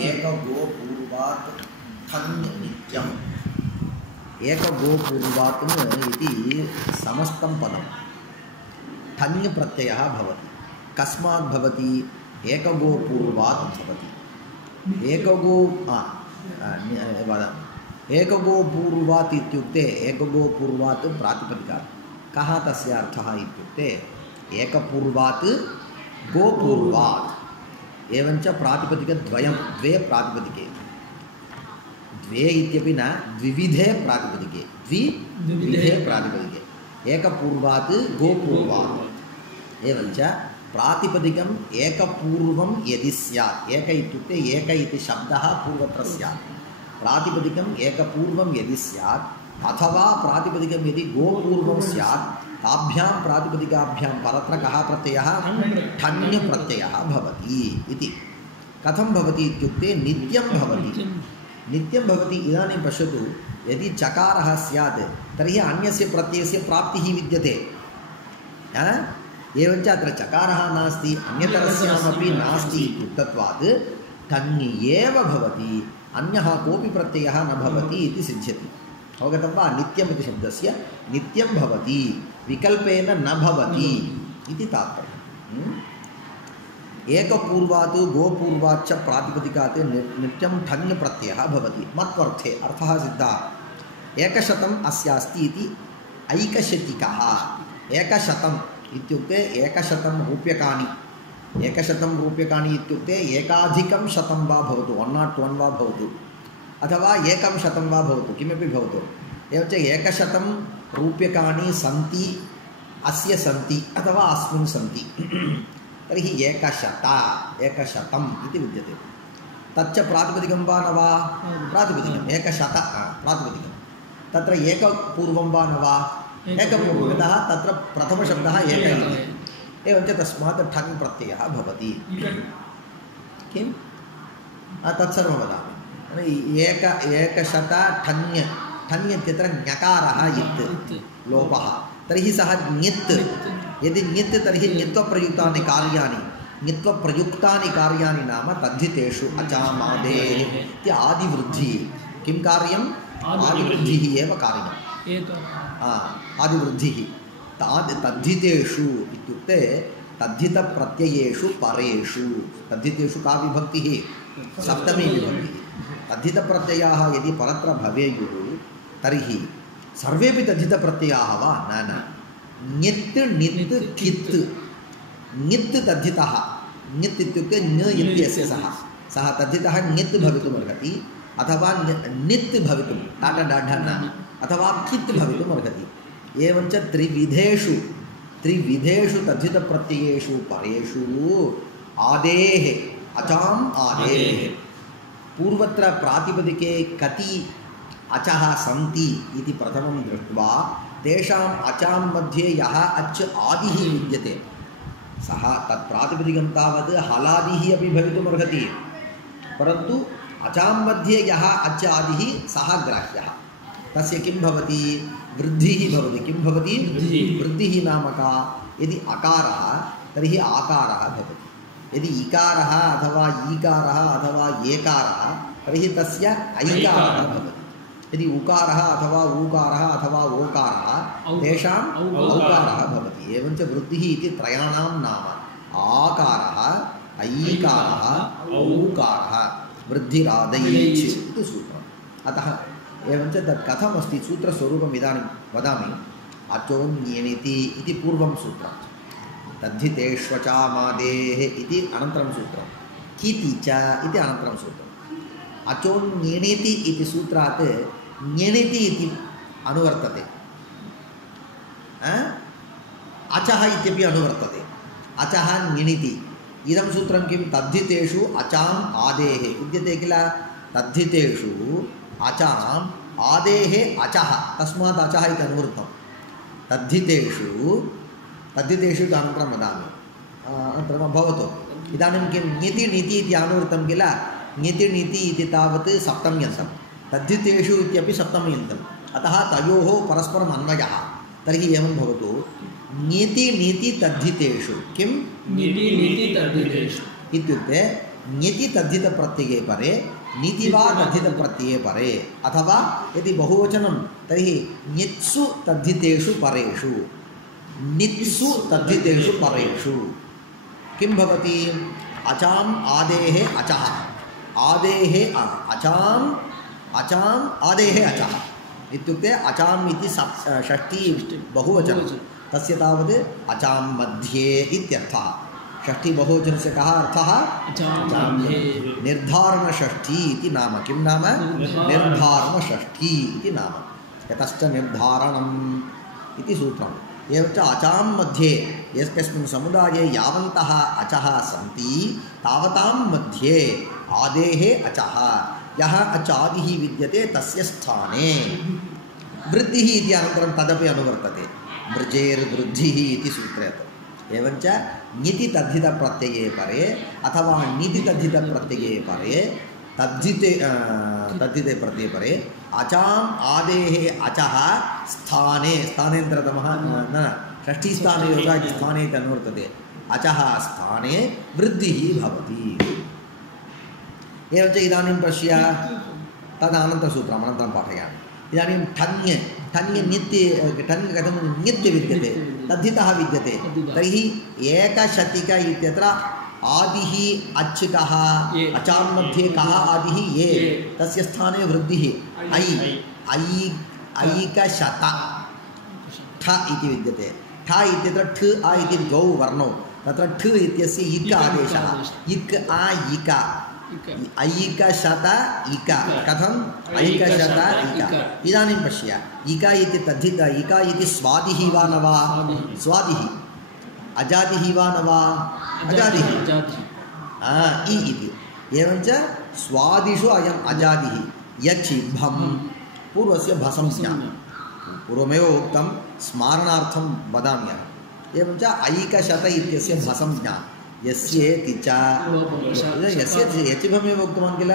एक गो पूर्वात् ठन् नित्यम् एक गो पूर्वात् इति समस्तं पदं ठन् प्रत्ययः भवति। कस्मात् भवति? एक गो पूर्वात् भवति। एक गो एकगो पूर्वात् इत्युक्ते एकगो पूर्वात् प्रातिपदिकात्। कः तस्य अर्थः इत्युक्ते एकपूर्वात् गोपूर्वात् एवञ्च प्रातिपदिकद्वयं द्वे प्रातिपदिके द्वे इत्यपि न द्विविधे प्रातिपदिके द्विविधे प्रातिपदिके एकपूर्वात् गोपूर्वात् एवञ्च प्रातिपदिकम् एकपूर्वं यदि स्यात् एक इत्युक्ते एक इति शब्दः पूर्वत्र स्यात् प्रातिपदिकम् एकपूर्वं यदि स्यात् अथवा प्रातिपदिकं यदि गोपूर्वं स्यात् ताभ्यां प्रातिपदिकाभ्यां परत्र कः प्रत्ययः ठन् प्रत्ययः भवति इति। कथं भवति इत्युक्ते नित्यं भवति। नित्यं भवति। इदानीं पश्यतु, यदि चकारः स्यात् तर्हि अन्यस्य प्रत्ययस्य प्राप्तिः विद्यते। एवञ्च अत्र चकारः नास्ति, अन्यतरस्यामपि नास्ति इत्युक्तत्वात् ठन् एव भवति, अन्यः कोऽपि प्रत्ययः न भवति इति सिद्ध्यति। अवगतं वा? नित्यम् इति शब्दस्य नित्यं भवति, विकल्पेन न भवति इति तात्पर्यम्। एकपूर्वात् गोपूर्वात् च प्रातिपदिकात् नित्यं ठन् प्रत्ययः भवति। मत्वर्थे अर्थः सिद्धः। एकशतम् अस्यास्ति इति ऐकशतिकः। एकशतम् इत्युक्ते एकशतं रूप्यकाणि। एकशतं रूप्यकाणि इत्युक्ते एकाधिकं शतं वा भवतु, 101 वा भवतु, अथवा एकं शतं वा भवतु, किमपि भवतु। एवञ्च एकशतं रूप्यकाणि सन्ति, अस्य सन्ति अथवा अस्मिन् सन्ति, तर्हि एकशतम् इति विद्यते। तच्च प्रातिपदिकं वा न वा? प्रातिपदिकम्। एकशत प्रातिपदिकं। तत्र एकपूर्वं वा न वा? एकपूर्वं। यतः तत्र प्रथमशब्दः एक इति। एवञ्च तस्मात् ठन् प्रत्ययः भवति। किं तत्सर्वं वदामि। एकशत ठन् इत्यत्र ञकारः इत् लोपः, तर्हि सः ञित्। यदि ञित् तर्हि ञित्वप्रयुक्तानि कार्याणि, ञित्वप्रयुक्तानि कार्याणि नाम तद्धितेषु अचामादेः इति आदिवृद्धिः। किं कार्यम्? आदिवृद्धिः एव कार्यम्। आदिवृद्धिः तद्धितेषु इत्युक्ते तद्धितप्रत्ययेषु परेषु। तद्धितेषु का विभक्तिः? सप्तमी विभक्तिः। तद्धितप्रत्ययाः यदि परत्र भवेयुः तर्हि सर्वेपि तद्धितप्रत्ययाः वा? न न। ञित् नित् कित्। ञित् तद्धितः। ञित् इत्युक्ते ञ इत्यस्य सः तद्धितः ञित् भवितुमर्हति, अथवा नित् भवितुं टाटा डाढा न, अथवा कित् भवितुमर्हति। एवञ्च त्रिविधेषु तद्धितप्रत्ययेषु परेषु आदेः अचाम् आदेः। पूर्वत्र प्रातिपदिके कति अचः सन्ति इति प्रथमं दृष्ट्वा तेषाम् अचां मध्ये यः अच् आदिः विद्यते सः तत् प्रातिपदिकं तावत् हलादिः अपि भवितुमर्हति, परन्तु अचां मध्ये यः अच् आदिः सः ग्राह्यः। तस्य किं भवति? वृद्धिः भवति। किं भवति? वृद्धिः नाम का? यदि अकारः तर्हि आकारः भवति, यदि इकारः अथवा ईकारः अथवा एकारः तर्हि तस्य ऐकारः भवति, यदि उकारः अथवा ऊकारः अथवा ओकारः तेषाम् औकारः भवति। एवञ्च वृद्धिः इति त्रयाणां नाम आकारः, ऐकारः, औकारः, वृद्धिरादैः इति सूत्रम्। अतः एवञ्च तत् कथमस्ति सूत्रस्वरूपम् इदानीं वदामि। अचोन्येनिति इति पूर्वं सूत्रं, तद्धितेष्वचामादेः इति अनन्तरं सूत्रं, किति च इति अनन्तरं सूत्रम्। अचोन्येनिति इति सूत्रात् ञेनिति इति अनुवर्तते, अचः इत्यपि अनुवर्तते। अचः ञिनिति। इदं सूत्रं किं? तद्धितेषु अचाम् आदेः विद्यते किल? तद्धितेषु अचाम् आदेः अचः, तस्मात् अचः इति अनुवृत्तं। तद्धितेषु अनन्तरं वदामि, अनन्तरं भवतु। इदानीं किं? ञिति नीति इति अनुवृत्तं किल? ञिति नीति इति तावत् सप्तम्यन्तं, तद्धितेषु इत्यपि सप्तम्यन्तम्। अतः तयोः परस्परम् अन्वयः। तर्हि एवं भवतु, नीति नीति तद्धितेषु किं नीति नीति तद्धितेषु इत्युक्ते नीति तद्धित प्रत्यये परे नीति वा तद्धित प्रत्यये परे अथवा यदि बहुवचनं तर्हि नित्सु तद्धितेषु परेषु नित्सु तद्धितेषु परेषु किं भवति अचाम् आदेः अचः आदेः अचाम् अचाम् आदेः अचः इत्युक्ते अचाम् इति षष्ठी बहुवचनं तस्य तावत् अचां मध्ये इत्यर्थः षष्ठी बहुवचनस्य कः अर्थः निर्धारणषष्ठी इति नाम किं नाम निर्धारणषष्ठी इति नाम यतश्च निर्धारणम् इति सूत्रम् एवञ्च अचां मध्ये यस्मिन् समुदाये यावन्तः अचः सन्ति तावतां मध्ये आदेः अचः यः अचादिः विद्यते तस्य स्थाने वृद्धिः इति अनन्तरं तदपि अनुवर्तते मृजेर्वृद्धिः इति सूत्रेत् एवञ्च नीति तद्धित प्रत्यये परे अथवा नीति तद्धित प्रत्यये परे तद्धिते प्रत्यये परे अचाम् आदेः अचः स्थाने स्थानेन्तरतमः न षष्ठीस्थाने योगा इति स्थाने इति अनुवर्तते अचः स्थाने वृद्धिः भवति एवञ्च इदानीं पश्य तदनन्तरसूत्रम् अनन्तरं पाठयामि इदानीं ठञ् ठञ् नित्य ठञ् कथं नित्य विद्यते तद्धितः विद्यते तर्हि एकशतिक इत्यत्र आदिः अच् कः अचां मध्ये कः आदिः ये तस्य स्थाने वृद्धिः ऐकशत ठ इति विद्यते ठ इत्यत्र ठ आ इति द्वौ वर्णौ तत्र ठ इत्यस्य इक आदेशः इक् आ इक ऐकशत इक कथम् ऐकशत इक इदानीं पश्य इक इति तद्धित इक इति स्वादिः वा न वा स्वादिः अजादिः वा न वा अजादिः इ इति एवञ्च स्वादिषु अयम् अजादिः यच्छिभं पूर्वस्य भसंज्ञा पूर्वमेव उक्तं स्मारणार्थं वदामि अहम् एवञ्च ऐकशत इत्यस्य भसंज्ञा यस्येति च यस्य यचिभमेव उक्तवान् किल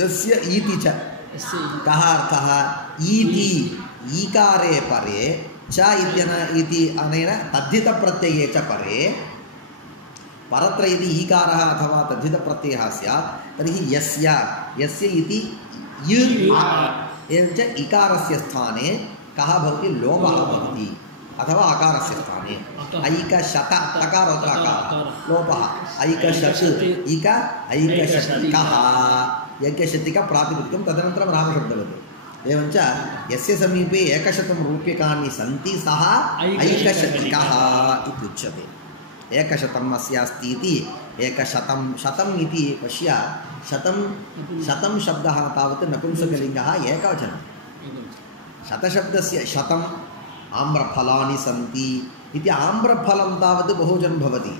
यस्य इति च कः अर्थः इति ईकारे परे च इति अनेन तद्धितप्रत्यये च परे परत्र यदि ईकारः अथवा तद्धितप्रत्ययः स्यात् तर्हि यस्य इति एवञ्च इकारस्य स्थाने कः भवति लोपः भवति अथवा अकारस्य स्थाने ऐकशत तकारोत्तरकारः लोपः ऐकशत् इक ऐकशतिकः एकशतिका प्रातिपदिकं तदनन्तरं रामशब्दवत् एवञ्च यस्य समीपे एकशतं रूप्यकाणि सन्ति सः ऐकशतिकः इति उच्यते एकशतम् अस्य अस्ति इति एकशतं शतम् इति पश्य शतं शब्दः तावत् नपुंसकलिङ्गः एकवचनं शतशब्दस्य शतम् आम्रफलानि सन्ति इति आम्रफलं तावत् बहुवचनं भवति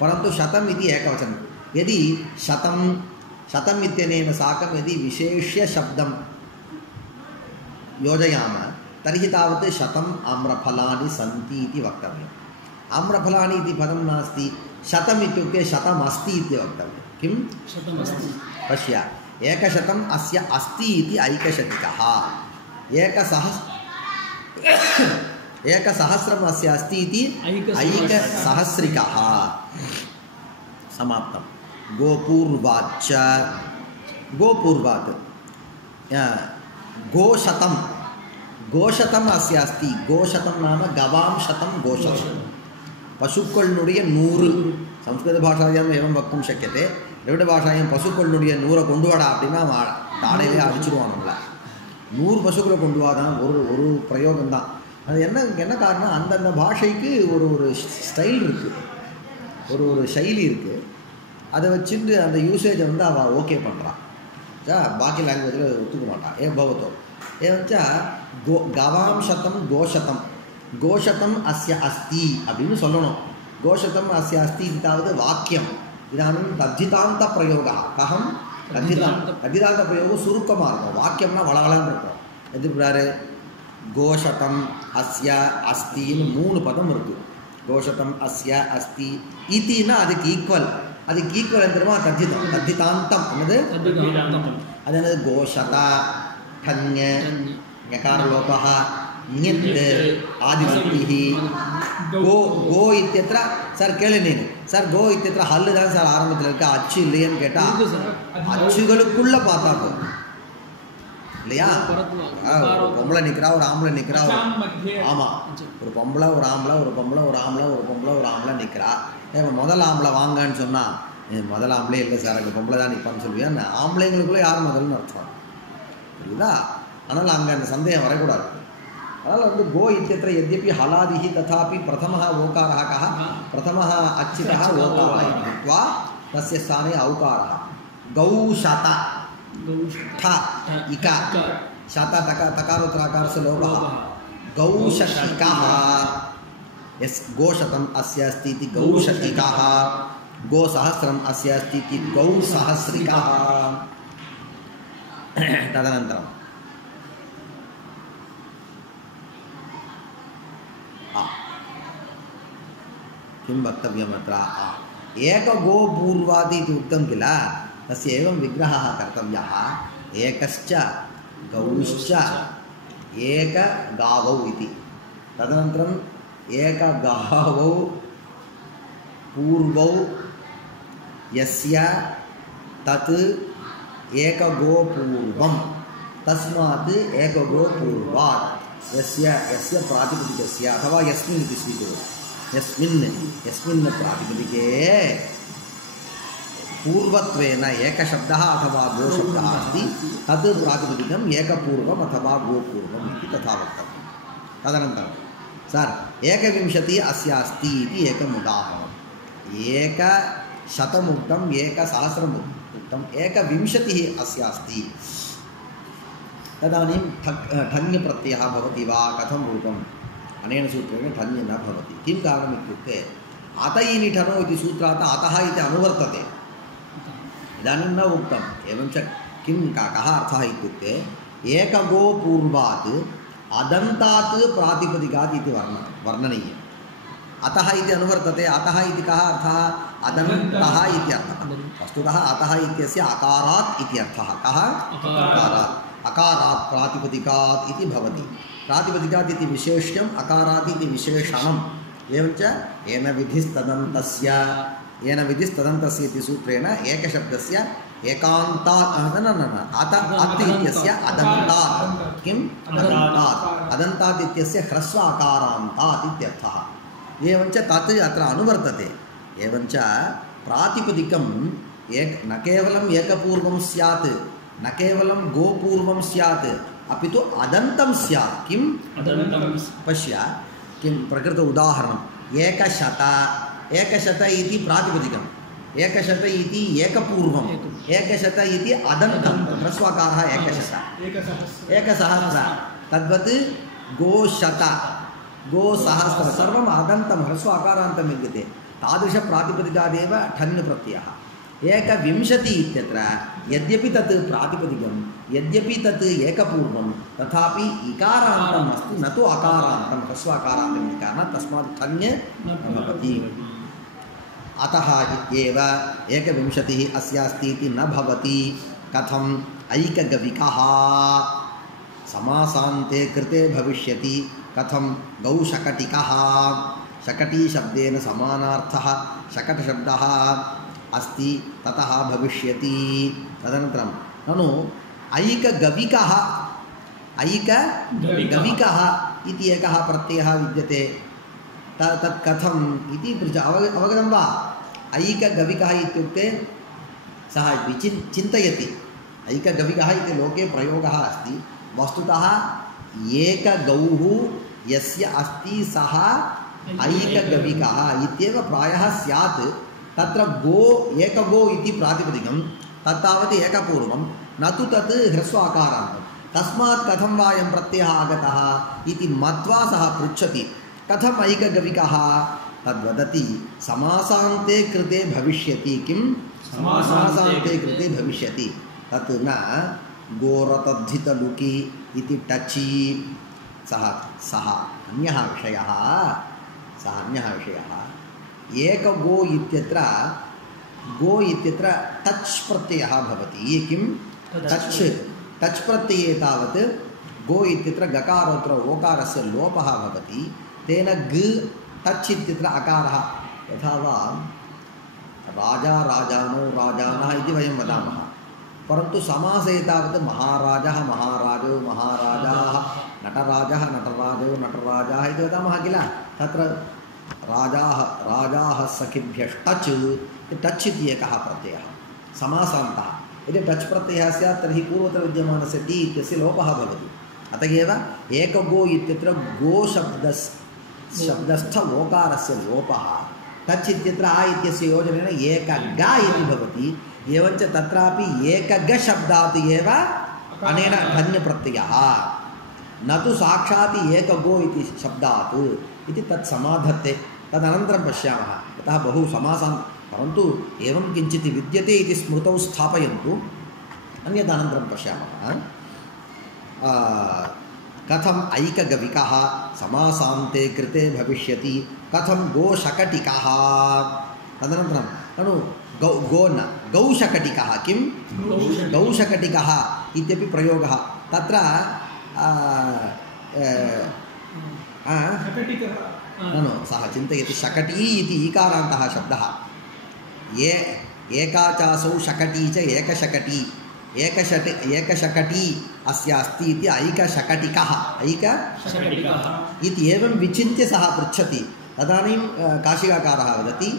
परन्तु शतम् इति एकवचनं यदि शतम् इत्यनेन साकं यदि विशेष्य शब्दं योजयामः तर्हि तावत् शतम् आम्रफलानि सन्ति इति वक्तव्यम् आम्रफलानि इति पदं नास्ति शतम् इत्युक्ते शतमस्ति इति वक्तव्यं किं शतमस्ति पश्य एकशतम् अस्य अस्ति इति ऐकशतिकः एकसहस्रम् अस्य अस्ति इति ऐकसहस्रिकः समाप्तं गोपूर्वाच्च गोपूर्वात् गोशतम् अस्य अस्ति गोशतं नाम गवां शतं गोशतं पशुक्कळ्नुडिय 100 संस्कृतभाषायाम् एवं वक्तुं शक्यते द्रविडभाषायां पशुक्कळ्नुडिय 100 கொண்டு வாடா அப்படின்னா தாடையிலே அடிச்சிருவாங்க நம்மள 100 பசுக்களை கொண்டு வாதான் ஒரு பிரயோகம் தான் அது என்ன காரணம் அந்தந்த பாஷைக்கு ஒரு ஸ்டைல் இருக்குது ஒரு சைலி இருக்குது அதை வச்சுட்டு அந்த யூசேஜை வந்து அவள் ஓகே பண்ணுறான் பாக்கி லாங்குவேஜில் ஒத்துக்க மாட்டான் ஏன் பவத்தோ ஏவச்ச கவாம் சதம் கோஷதம் அஸ்ய அஸ்தி அப்படின்னு சொல்லணும் கோஷதம் அஸ்ய அஸ்தி இதாவது வாக்கியம் இதானும் தத்திதாந்த பிரயோகா கஹம் தத்திதாந்த பிரயோகம் சுருக்கமாக இருக்கும் வாக்கியம்னா வளவளன்னு இருக்கும் எதுக்குறாரு கோஷதம் அஸ்ய அஸ்தின்னு 3 பதம் இருக்குது கோஷதம் அஸ்ய அஸ்தி இத்தின்னா அதுக்கு ஈக்குவல் தெரியுமா தத்திதாந்தம் என்னது அது என்னது கோஷதா கன்ய ஞகாரலோபः ञित् आदिवृत्तिः गो गो इत्यत्र சார் கேளு நீನು சார் கோ இத்தியத்திர ஹல்லு தான் சார் ஆரம்பத்தில் இருக்க அச்சு இல்லையேன்னு கேட்டால் அச்சுகளுக்குள்ளே பார்த்தா போதும் இல்லையா ஒரு பொம்பளை நிற்கிறா ஒரு ஆம்பளை நிற்கிறா ஆமாம் ஒரு பொம்பளை ஒரு ஆம்பளை ஒரு பொம்பளை ஒரு ஆம்பளை ஒரு பொம்பளை ஒரு ஆம்பளை நிற்கிறா இப்போ முதல் ஆம்பளை வாங்கன்னு சொன்னால் முதல் ஆம்பளே இல்லை சார் அங்கே பொம்பளை தான் நிற்பான்னு சொல்லுவியா ஆம்பளைங்களுக்குள்ளே யார் முதல்னு அர்த்தம் புரியுதா அதனால் அங்கே அந்த சந்தேகம் வரக்கூடாது அதனால் வந்து கோ இத்தியத்திர यद्यपि हलादिः तथापि प्रथमः ओकारः कः प्रथमः अच्युतः ओकारः इति कृत्वा तस्य स्थाने औकारः गौशत ठ इक शत तकारोत्तराकारस्य लोपः गौशतिकः यस् गोशतम् अस्य अस्ति इति गौशतिकः गोसहस्रम् अस्य अस्ति इति गौसहस्रिकः तदनन्तरं किं वक्तव्यम् अत्र एकगो पूर्वादि इति उक्तं किल तस्य एवं विग्रहः कर्तव्यः एकश्च गौश्च एकगावौ इति तदनन्तरम् एकगावौ पूर्वौ यस्य तत् एकगो पूर्वं तस्मात् एकगो पूर्वात् यस्य प्रातिपदिकस्य अथवा यस्मिन् इति स्वीकुर्मः यस्मिन् प्रातिपदिके पूर्वत्वेन एकशब्दः अथवा गोशब्दः अस्ति तद् प्रातिपदिकम् एकपूर्वम् अथवा गोपूर्वम् इति तथा वक्तव्यं तदनन्तरं सर् 1विंशतिः अस्य अस्ति इति एकम् उदाहरणम् 100 उक्तम् 1,000 उक्तम् 1विंशतिः अस्य अस्ति तदानीं ठञ् प्रत्ययः भवति वा कथं रूपम् अनेन सूत्रेण ठञ् न भवति किं कारणम् इत्युक्ते अत इनि ठनो इति सूत्रात् अतः इति अनुवर्तते इदानीं न उक्तम् एवञ्च किं कः अर्थः इत्युक्ते एकगो पूर्वात् अदन्तात् प्रातिपदिकात् इति वर्णनीयम् अतः इति अनुवर्तते अतः इति कः अर्थः अदन्तः इति अर्थः वस्तुतः अतः इत्यस्य अकारात् इति अर्थः कः अकारात् अकारात् प्रातिपदिकात् इति भवति प्रातिपदिकात् इति विशेष्यम् अकारात् इति विशेषणम् एवञ्च येन विधिस्तदन्तस्य इति सूत्रेण एकशब्दस्य एकान्तात् अत अत् इत्यस्य अदन्तात् किम् अदन्तात् इत्यस्य ह्रस्व अकारान्तात् इत्यर्थः एवञ्च तत् अत्र अनुवर्तते एवञ्च प्रातिपदिकं न केवलम् एकपूर्वं स्यात् न केवलं गोपूर्वं स्यात् अपि तु अदन्तं स्यात् किम् पश्य किं प्रकृत उदाहरणम् एकशत इति प्रातिपदिकम् एकशत इति एकपूर्वम् एकशत इति अदन्तं ह्रस्वकारः एकसहस्र तद्वत् गोशत गोसहस्र सर्वम् अदन्तं ह्रस्व अकारान्तं विद्यते तादृशप्रातिपदिकादेव ठन् प्रत्ययः 1विंशतिः इत्यत्र यद्यपि तत् प्रातिपदिकं यद्यपि तत् एकपूर्वं तथापि इकारान्तम् अस्ति न तु अकारान्तं ह्रस्व अकारान्तं इति कारणात् तस्मात् ठन् न भवति अतः एव 1विंशतिः अस्य अस्ति इति न भवति कथम् ऐकगविकः समासान्ते कृते भविष्यति कथं गौशकटिकः शकटी शब्देन समानार्थः शकटशब्दः अस्ति ततः भविष्यति तदनन्तरं ननु ऐकगविकः इति एकः प्रत्ययः विद्यते तत् कथम् इति अवगतं वा ऐकगविकः इत्युक्ते सः चिन्तयति ऐकगविकः इति लोके प्रयोगः अस्ति वस्तुतः एकगौः यस्य अस्ति सः ऐकगविकः इत्येव प्रायः स्यात् तत्र गो एकगो इति प्रातिपदिकं तत्तावत् एकपूर्वं न तु तत् ह्रस्व अकारान्तं तस्मात् कथं वा अयं प्रत्ययः आगतः इति मत्वा सः पृच्छति कथम् ऐकगविकः तद्वदति समासान्ते कृते भविष्यति किं समासान्ते कृते भविष्यति तत् न गोरतद्धितलुकि इति टचि सः अन्यः विषयः एकगो इत्यत्र टच् प्रत्ययः भवति किं टच् प्रत्यये तावत् गो इत्यत्र गकारोत्तर ओकारस्य लोपः भवति तेन ग टच् इत्यत्र अकारः यथा वा राजा राजानो राजानः इति वयं वदामः परन्तु समासे तावत् महाराजः महाराजो महाराजाः नटराजः नटराजो नटराजाः इति वदामः किल तत्र राजाः राजाः सखिभ्यष्टच् टच् इति एकः प्रत्ययः समासान्तः यदि टच् प्रत्ययः स्यात् तर्हि पूर्वत्र विद्यमानस्य टी इत्यस्य लोपः भवति अतः एव एकगो इत्यत्र गो शब्दस्थ ओकारस्य लोपः टच् इत्यत्र आ इत्यस्य योजनेन एकग इति भवति एवञ्च तत्रापि एकग शब्दात् एव अनेन धन्यप्रत्ययः न तु साक्षात् एकगो इति शब्दात् इति तत् समाधत्ते तदनन्तरं पश्यामः अतः बहु समासान् परन्तु एवं किञ्चित् विद्यते इति स्मृतौ स्थापयन्तु अन्यदनन्तरं पश्यामः कथम् ऐकगविकः समासान्ते कृते भविष्यति कथं गोशकटिकः तदनन्तरं ननु गौ न गौशकटिकः किं गौशकटिकः इत्यपि प्रयोगः तत्र ननु सः चिन्तयति शकटी इति ईकारान्तः शब्दः ये एकाचासौ शकटी च एकशकटी एकशकटी अस्य अस्ति इति ऐकशकटिकः इति एवं विचिन्त्य सः पृच्छति तदानीं काशिकाकारः वदति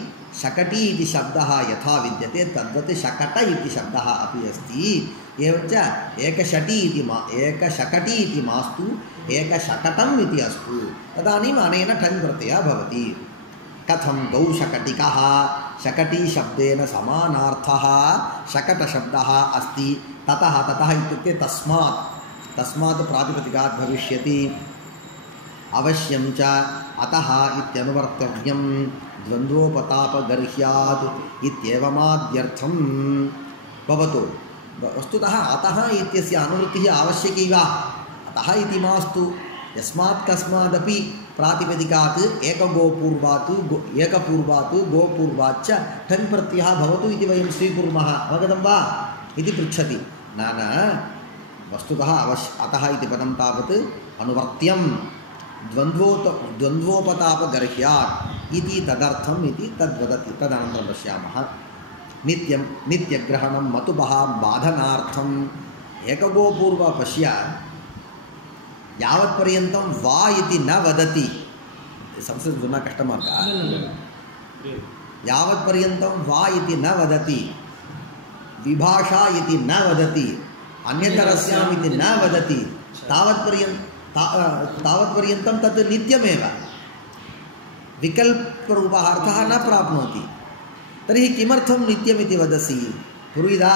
शकटी इति शब्दः यथा विद्यते तद्वत् शकट इति शब्दः अपि अस्ति एवञ्च एकशटी इति मास्तु एकशकटम् इति अस्तु तदानीम् अनेन ठञ् प्रत्ययः भवति कथं गौशकटिकः शकटी शब्देन समानार्थः शकटशब्दः अस्ति ततः इत्युक्ते तस्मात् प्रातिपदिकात् भविष्यति अवश्यं च अतः इत्यनुवर्तव्यं द्वन्द्वोपतापगर्ह्यात् इत्येवमाद्यर्थं भवतु वस्तुतः अतः इत्यस्य अनुवृत्तिः आवश्यकी वा अतः इति मास्तु यस्मात् कस्मादपि प्रातिपदिकात् एकगोपूर्वात् एकपूर्वात् गोपूर्वाच्च ठन् प्रत्ययः भवतु इति वयं स्वीकुर्मः अवगतं वा इति पृच्छति न वस्तुतः अतः इति पदं तावत् अनुवर्त्यं द्वन्द्वोपतापगर्ह्यात् इति तदर्थम् इति तद्वदति तदनन्तरं पश्यामः नित्यग्रहणं मतुबः बाधनार्थम् एकगोपूर्व पश्य यावत्पर्यन्तं वा इति न वदति संस्कृतं सुना कष्टमार्ग यावत्पर्यन्तं वा इति न वदति विभाषा इति न वदति अन्यतरस्याम् इति न वदति तावत्पर्यन्तं तत् नित्यमेव विकल्परूपः अर्थः न प्राप्नोति तर्हि किमर्थं नित्यमिति वदसि पुरुविदा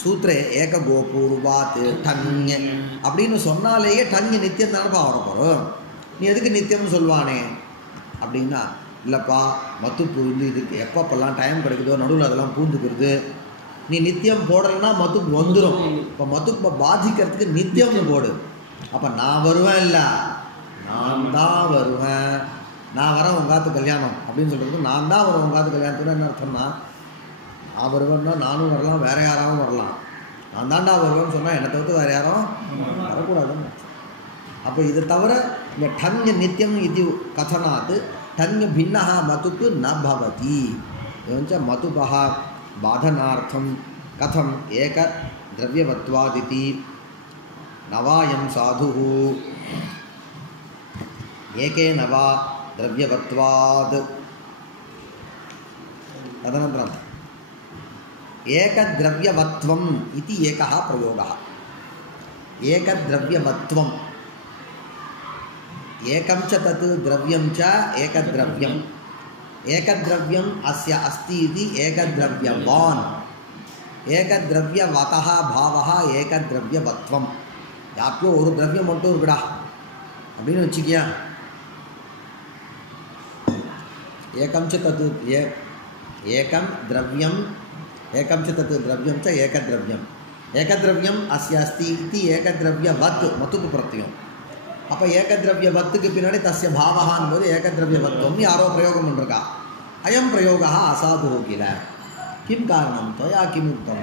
सूत्रे एकगोपूर्वात् ठञ् அப்படின்னு சொன்னாலேயே ठञ् நித்தியம் தானப்பா வரப்போகிறோம் நீ எதுக்கு நித்தியம்னு சொல்வானே அப்படின்னா இல்லைப்பா மத்து பூந்து இதுக்கு எப்பப்பெல்லாம் டைம் கிடைக்குதோ நடுவில் அதெல்லாம் பூந்துக்கிறது நீ நித்தியம் போடலைன்னா மத்து வந்துடும் இப்போ மத்து பாதிக்கிறதுக்கு நித்தியம்னு போடு அப்போ நான் வருவேன் இல்லை நான் தான் வருவேன் நான் வரேன் உங்காத்து கல்யாணம் அப்படின்னு சொல்கிறதுக்கு நான் தான் வரேன் உங்காத்து கல்யாணத்துக்கு என்ன அர்த்தம்னா நான் வருவேன்னா நானும் வரலாம் வேறு யாராவும் வரலாம் நான் தாண்டா வருவேன்னு சொன்னால் என்னை தவிர்த்து வேறு யாரும் வரக்கூடாதுன்னு அப்போ இதை தவிர இந்த ठञ् नित्यम् इति कथनात् ठञ् भिन्नः मतुक् न भवति एवञ्च मतुपः बाधनार्थं कथम् एकद्रव्यवत्वादिति नवायं साधुः एकेन वा द्रव्यवत्वात् तदनन्तरम् एकद्रव्यवत्वम् इति एकः प्रयोगः एकद्रव्यवत्वम् एकं च तत् द्रव्यं च एकद्रव्यम् एकद्रव्यम् अस्य अस्ति इति एकद्रव्यवान् एकद्रव्यवतः भावः एकद्रव्यवत्वम् யாக்கோ ஒரு திரவியம் மட்டும் இருக்குடா அப்படின்னு வச்சுக்கியா एकं च तत् एकं द्रव्यम् एकं च तत् द्रव्यं च एकद्रव्यम् एकद्रव्यम् अस्य अस्ति इति एकद्रव्यवत् मतुक् प्रत्ययम् அப்போ ஏகத்ரவியவத்துக்கு பின்னாடி தஸ்ய பாவகான் போது ஏகத்ரவியவத்வம்னு யாரோ பிரயோகம் பண்ணிருக்கா அயம் பிரயோகா அசாது கில கிம் காரணம் त्वया किमुक्तं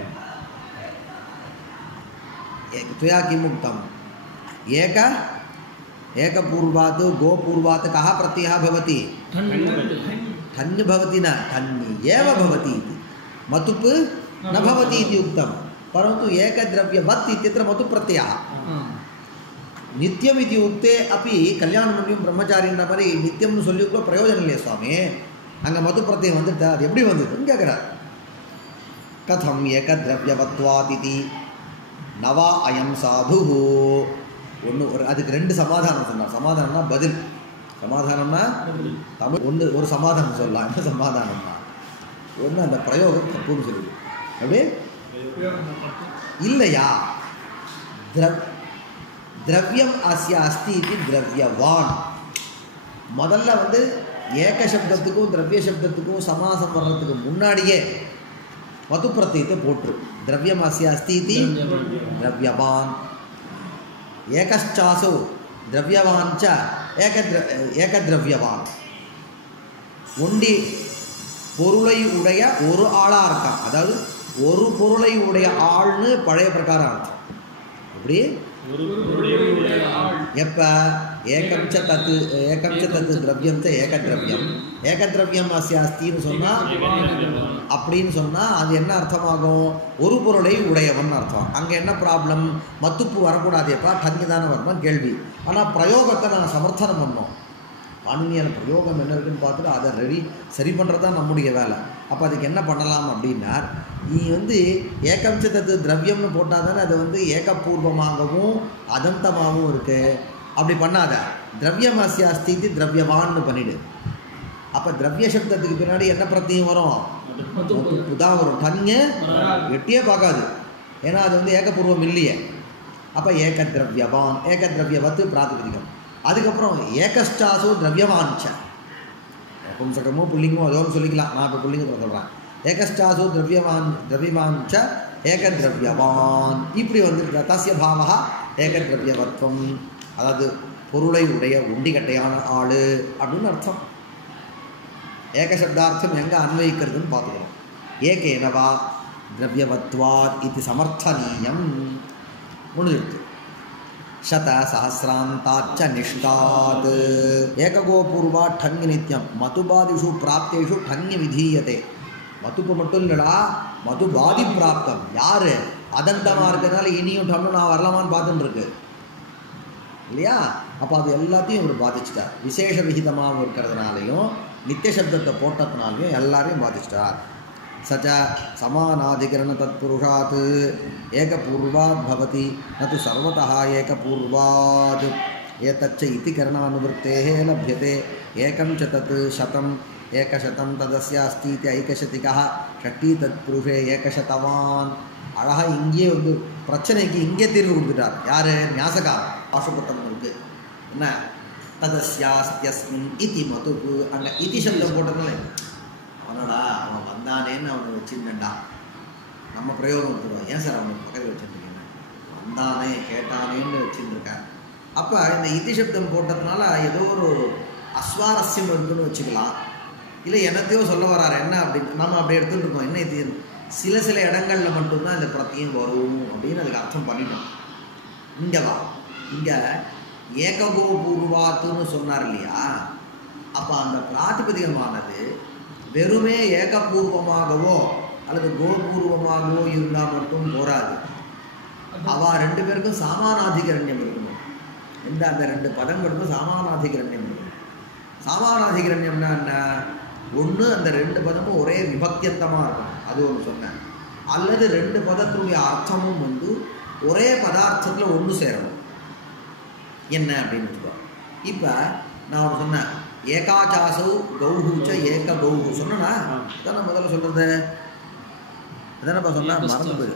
त्वया किमुक्तं एकपूर्वात् गोपूर्वात् कः प्रत्ययः भवति ठन् भवति न ठन् एव भवति इति मतुप् न भवति इति उक्तं परन्तु एकद्रव्यवत् इत्यत्र मतुप् प्रत्ययः नित्यम् इति उक्ते अपि कल्याणमण्डियं ब्रह्मचारिन् परि नित्यं சொல்லிக்கூட பிரயோஜனம் இல்லையே சுவாமி அங்கே मतुप् प्रत्ययம் வந்துட்டு அது எப்படி வந்ததுன்னு கேட்குறார் कथम एकद्रव्यवत्वात् इति नवा अयं साधुः ஒன்று ஒரு அதுக்கு ரெண்டு சமாதானம் சொன்னார் சமாதானம்னா பதில் சமாதானம்னா தமிழ் ஒன்று ஒரு சமாதானம் சொல்லலாம் என்ன சமாதானம்னா ஒன்று அந்த பிரயோகம் தப்புன்னு சொல்லுது அப்படி இல்லையா திரவியம் அஸ்ய அஸ்தி இது திரவியவான் முதல்ல வந்து ஏக சப்தத்துக்கும் திரவிய சப்தத்துக்கும் சமாசம் வர்றதுக்கு முன்னாடியே மது பிரत्ययத்தை போற்று திரவியம் அஸ்ய அஸ்தி இது திரவியவான் ஏகச்சாசோ திரவியவான் ச ஏகத்ரவியவான் ஒண்டி பொருளை உடைய ஒரு ஆளாக இருக்கான் அதாவது ஒரு பொருளை உடைய ஆள்னு பழைய பிரகாரம் அர்த்தம் எப்படி எப்ப ஏகம் ச தத்து திரவியம் ச ஏகத்ரவியம் அஸ்ய அஸ்தின்னு சொன்னா அப்படின்னு சொன்னால் அது என்ன அர்த்தமாகும் ஒரு பொருளை உடையவன் அர்த்தம் அங்கே என்ன ப்ராப்ளம் மத்துப்பு வரக்கூடாதேப்பா தங்கி தானே வரணும் கேள்வி ஆனால் பிரயோகத்தை நான் சமர்த்தனம் பண்ணோம் பாணினியான பிரயோகம் என்ன இருக்குன்னு பார்த்துட்டு அதை சரி பண்ணுறது தான் நம்முடைய வேலை அப்போ அதுக்கு என்ன பண்ணலாம் அப்படின்னா நீ வந்து ஏகம் ச தத்து திரவியம்னு போட்டால் தானே அது வந்து ஏகபூர்வமாகவும் அதந்தமாகவும் இருக்குது அப்படி பண்ணாத திரவியம் அஸ்ய அஸ்தி இது திரவியவான்னு பண்ணிவிடு அப்போ திரவிய சப்தத்துக்கு பின்னாடி என்ன பிரத்தியம் வரும் தான் வரும் டன்னு எட்டியே பார்க்காது ஏன்னா அது வந்து ஏகபூர்வம் இல்லையே அப்போ ஏகத்ரவியவான் ஏகத்ரவியவத்து பிராதிபதிகம் அதுக்கப்புறம் ஏகஷ்டாசோ திரவியவான்ச்ச பும்சகமோ புல்லிங்கமோ அதோ சொல்லிக்கலாம் நான் இப்போ புல்லிங்கத்தில் சொல்கிறேன் ஏகஷ்டாசோ திரவியவான்ச்ச ஏகத்ரவியவான் இப்படி வந்து தஸ்ய பாவா ஏகத்ரவியவத்வம் அதாவது பொருளை உடைய உண்டிகட்டையான ஆள் அப்படின்னு அர்த்தம் ஏகசப்தார்த்தம் எங்கே அன்வயிக்கிறதுன்னு பார்த்துக்கிறோம் ஏகேனவா திரவியவத்வாத் இது சமர்த்தனீயம் முடிஞ்சிருக்கு शत सहस्रांताच्च निष्ठात् ஏககோபூர்வா ठङ् நித்யம் மதுபாதிஷு பிராப்தேஷு ठङ् விதீயதே மதுப்பு மட்டும் இல்லைடா மதுபாதி பிராப்தம் யார் அதந்தமாக இருக்கிறதுனால இனியும் டன்னு நான் வரலாமான்னு பார்த்துட்டு இருக்கு இல்லையா அப்போ அது எல்லாத்தையும் இவர் பாதிச்சிட்டார் விசேஷ விகிதமாக இருக்கிறதுனாலையும் நித்திய சப்தத்தை போட்டதுனாலையும் எல்லாரையும் பாதிச்சிட்டார் सच समानाधिकरण तत्पुरुषात् एकपूर्वात् भवति न तु सर्वतः एकपूर्वात् एतच्च इति करणानुवृत्तेः लभ्यते एकं च तत् शतम् एकशतं तदस्य अस्ति इति ऐकशतिकः षष्ठी तत्पुरुषे एकशतवान् அழகா இங்கே வந்து பிரச்சனைக்கு இங்கே தீர்வு கொடுத்துட்டார் யார் ஞாசகார் பாசுபத்தவங்களுக்கு என்ன ததஸ்யாஸ்தியஸ்மின் இதி மதுக்கு அங்கே இதி சப்தம் போட்டதுனால அவனோடா அவன் வந்தானேன்னு அவனை வச்சுருந்தேன்டா நம்ம பிரயோகம் கொடுத்துருவோம் ஏன் சார் அவனுக்கு பக்கத்தில் வச்சுருக்கீங்க வந்தானே கேட்டானேன்னு வச்சுருக்கேன் அப்போ இந்த இதி சப்தம் போட்டதுனால ஏதோ ஒரு அஸ்வாரஸ்யம் இருக்குன்னு வச்சுக்கலாம் இல்லை என்னத்தையோ சொல்ல வராரு என்ன அப்படின்னு நம்ம அப்படி எடுத்துகிட்டு இருக்கோம் என்ன இது சில இடங்களில் மட்டும்தான் இந்த பிரத்தியம் வரும் அப்படின்னு அதுக்கு அர்த்தம் பண்ணிட்டோம் இங்கே வா இங்கே ஏககோபூர்வாத்துன்னு சொன்னார் இல்லையா அப்போ அந்த பிராதிபதிகமானது வெறுமே ஏகபூர்வமாகவோ அல்லது கோபூர்வமாகவோ இருந்தால் மட்டும் போராது அவள் ரெண்டு பேருக்கும் சாமானாதிகரண்யம் இருக்கணும் இந்த அந்த ரெண்டு பதங்களுக்கும் சாமானாதிகரண்யம் இருக்கணும் சாமானாதிகரண்யம்னா என்ன ஒன்று அந்த ரெண்டு பதமும் ஒரே விபக்தியந்தமாக இருக்கும் அது ஒன்று சொன்னேன் அல்லது ரெண்டு பதத்தினுடைய அர்த்தமும் வந்து ஒரே பதார்த்தத்தில் ஒன்று சேரணும் என்ன அப்படின்னு வச்சுக்கோம் இப்போ நான் ஒன்று சொன்னேன் ஏகாச்சாசு கௌஹூச்ச ஏக கௌஹூ சொன்னா அதான் நான் முதல்ல சொல்கிறது அதானப்பா சொன்னால் மறந்து போயிரு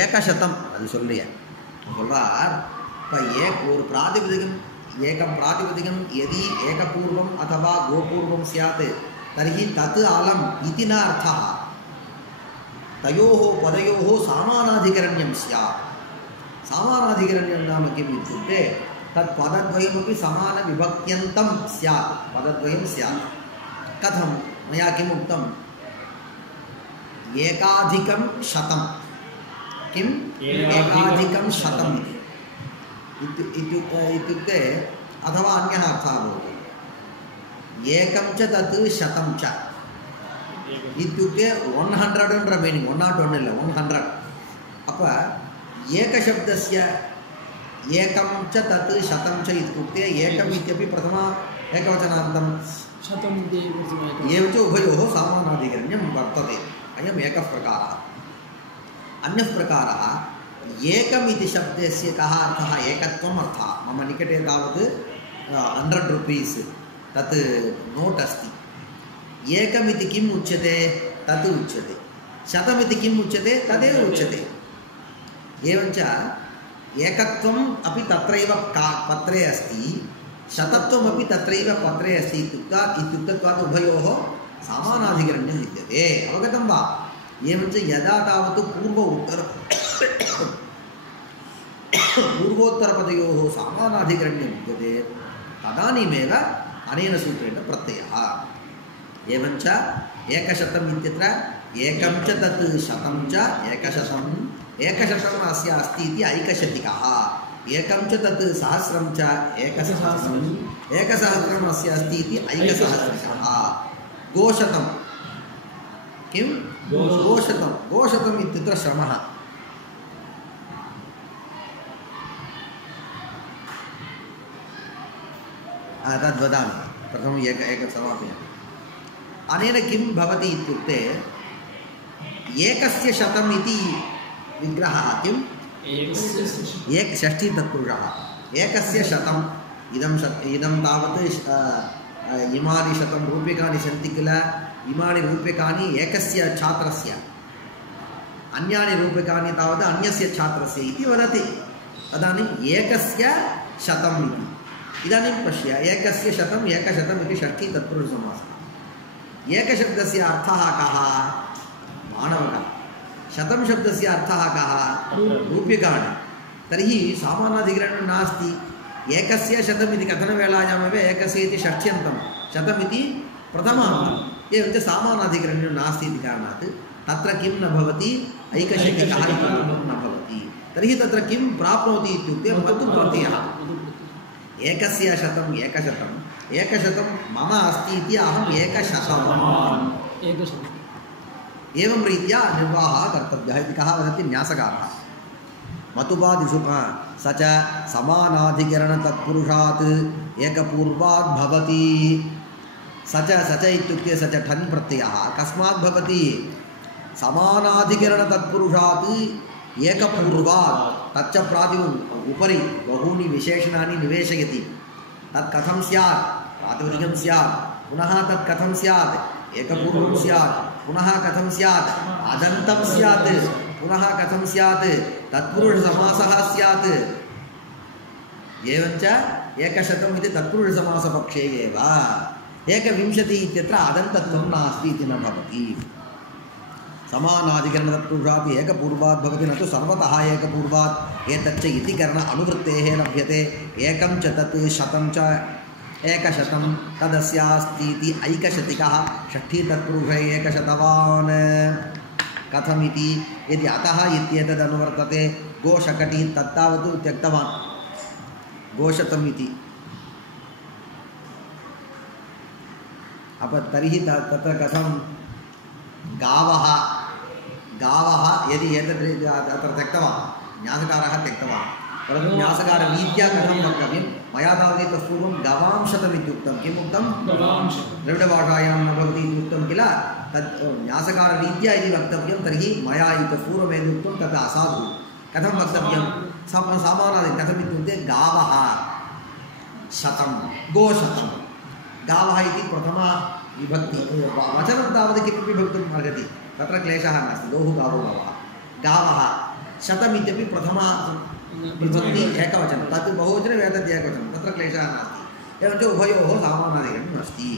ஏகசதம் அது சொல்லிய சொல்கிறார் இப்போ ஒரு பிராதிபதிகம் ஏகம் प्रातिपदिकं यदि एकपूर्वम् अथवा गोपूर्वं स्यात् तर्हि तत् अलम् इति न अर्थः तयोः पदयोः सामानाधिकरण्यं स्यात् सामानाधिकरण्यं नाम किम् इत्युक्ते तत् पदद्वयमपि समानविभक्त्यन्तं स्यात् पदद्वयं स्यात् कथं मया किम् उक्तम् एकाधिकं शतम् किम् एकाधिकं शतम् इत्युक्ते अथवा अन्यः अर्थः भवति एकं च तत् शतं च इत्युक्ते 100 मीनिङ्ग् 101 इल्ल 100 अप एकशब्दस्य एकं च तत् शतं च इत्युक्ते एकम् इत्यपि प्रथमा एकवचनान्तं शतम् इति एवं च उभयोः समानाधिकरण्यं वर्तते अयम् एकः प्रकारः अन्यः प्रकारः एकम् इति शब्दस्य कः अर्थः एकत्वम् अर्थः मम निकटे तावत् 100 रुपीस् तत् नोट् अस्ति एकम् इति किम् उच्यते तत् उच्यते शतम् इति किम् उच्यते तदेव उच्यते एवञ्च एकत्वम् अपि तत्रैव पत्रे अस्ति शतत्वमपि तत्रैव पत्रे अस्ति इत्युक्तत्वात् उभयोः समानाधिकरण्यं विद्यते अवगतं वा एवञ्च यदा तावत् पूर्वोत्तरपदयोः समानाधिकरण्यं विद्यते तदानीमेव अनेन सूत्रेण प्रत्ययः एवञ्च एकशतम् इत्यत्र एकं च तत् शतं च एकशतम् अस्य अस्ति इति ऐकशतिकः एकं च तत् सहस्रं च एकसहस्रम् अस्य अस्ति इति ऐकसहस्रिकः गोशतं किं गोशतम् इत्यत्र श्रमः तद् वदामि प्रथमम् एकं समापयामि अनेन किं भवति इत्युक्ते एकस्य शतम् इति विग्रहः किम् षष्ठी तत्पुरुषः एकस्य शतम् इदं तावत् इमानि शतं रूप्यकाणि सन्ति किल इमानि रूप्यकाणि एकस्य छात्रस्य अन्यानि रूप्यकाणि तावत् अन्यस्य छात्रस्य इति वदति तदानीम् एकस्य शतम् इति इदानीं पश्य एकस्य शतम् एकशतम् इति षष्ठी तत्पुरुषसमासः एकशब्दस्य अर्थः कः मानवः शतं शब्दस्य अर्थः कः रूप्यकाणि तर्हि सामानाधिकरणं नास्ति एकस्य शतम् इति कथनवेलायामेव एकस्य इति षष्ठ्यन्तं शतम् इति प्रथमान्तम् एवञ्च सामानाधिकरण्यं नास्ति इति कारणात् तत्र किं न भवति ऐकशतिकः इति न भवति तर्हि तत्र किं प्राप्नोति इत्युक्ते मतु प्रत्ययः एकस्य शतम् एकशतं मम अस्ति इति अहम् एकशतम् एवं रीत्या निर्वाहः कर्तव्यः इति कः वदति न्यासकारः मतुपादिषु स च समानाधिकरणतत्पुरुषात् एकपूर्वात् भवति स च इत्युक्ते स च ठन् प्रत्ययः कस्मात् भवति समानाधिकरणतत्पुरुषात् एकपूर्वात् तच्च उपरि बहूनि विशेषणानि निवेशयति तत् कथं स्यात् प्रातिपदिकं स्यात् पुनः तत् कथं स्यात् एकपूर्वं स्यात् पुनः कथं स्यात् अदन्तं स्यात् पुनः कथं स्यात् तत्पुरुषसमासः स्यात् एवञ्च एकशतम् इति तत्पुरुषसमासपक्षे एव 1विंशतिः इत्यत्र अदन्तत्वं नास्ति इति न भवति समानाधिकरणतत्पुरुषात् एकपूर्वात् भवति न तु सर्वतः एकपूर्वात् एतच्च इति करण अनुवृत्तेः लभ्यते एकं च तत् शतं च एकशतं तदस्यास्ति इति ऐकशतिकः षष्ठी तत्पुरुषे एकशतवान् कथमिति यदि अतः इत्येतद् अनुवर्तते गोशकटी तत्तावत् त्यक्तवान् गोशतम् इति तर्हि तत्र कथं गावः यदि एतद् अत्र त्यक्तवान् न्यासकारः त्यक्तवान् परन्तु न्यासकाररीत्या कथं वक्तव्यं मया तावत् इतः पूर्वं गवांशतम् इत्युक्तं किम् उक्तं द्रविडभाषायां न भवति इत्युक्तं किल तत् न्यासकाररीत्या यदि वक्तव्यं तर्हि मया इतः पूर्वं यदि उक्तं तत् असाधु कथं वक्तव्यं समानादि कथम् इत्युक्ते गावः शतं गोशतं गावः इति प्रथमा विभक्ति वचनं तावत् किमपि भवितुम् अर्हति तत्र क्लेशः नास्ति गौः गावो गावः शतमित्यपि प्रथमा विभक्ति एकवचनं तत् बहुवचने एतत् एकवचनं तत्र क्लेशः नास्ति एवञ्च उभयोः समानाधिकरणम् अस्ति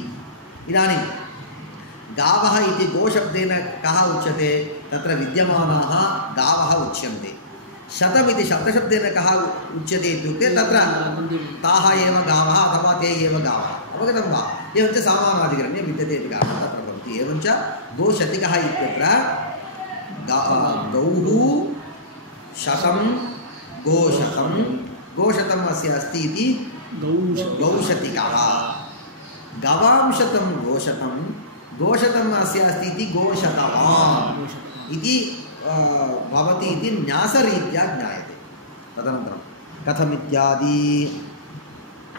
इदानीं गावः इति गोशब्देन कः उच्यते तत्र विद्यमानाः गावः उच्यन्ते शतमिति शब्दशब्देन कः उच्यते इत्युक्ते तत्र ताः एव गावः अथवा ते एव गावः अवगतं वा एवञ्च समानाधिकरणे विद्यते इति कारणं तत्र भवति एवञ्च गोशतिकः इत्यत्र गौः शतं गोशतं गोशतम् अस्य अस्ति इति गौशतिकः गवां शतं गोशतं गोशतम् अस्य अस्ति इति गोशतवान् इति भवति इति न्यासरीत्या ज्ञायते। तदनन्तरं कथमित्यादि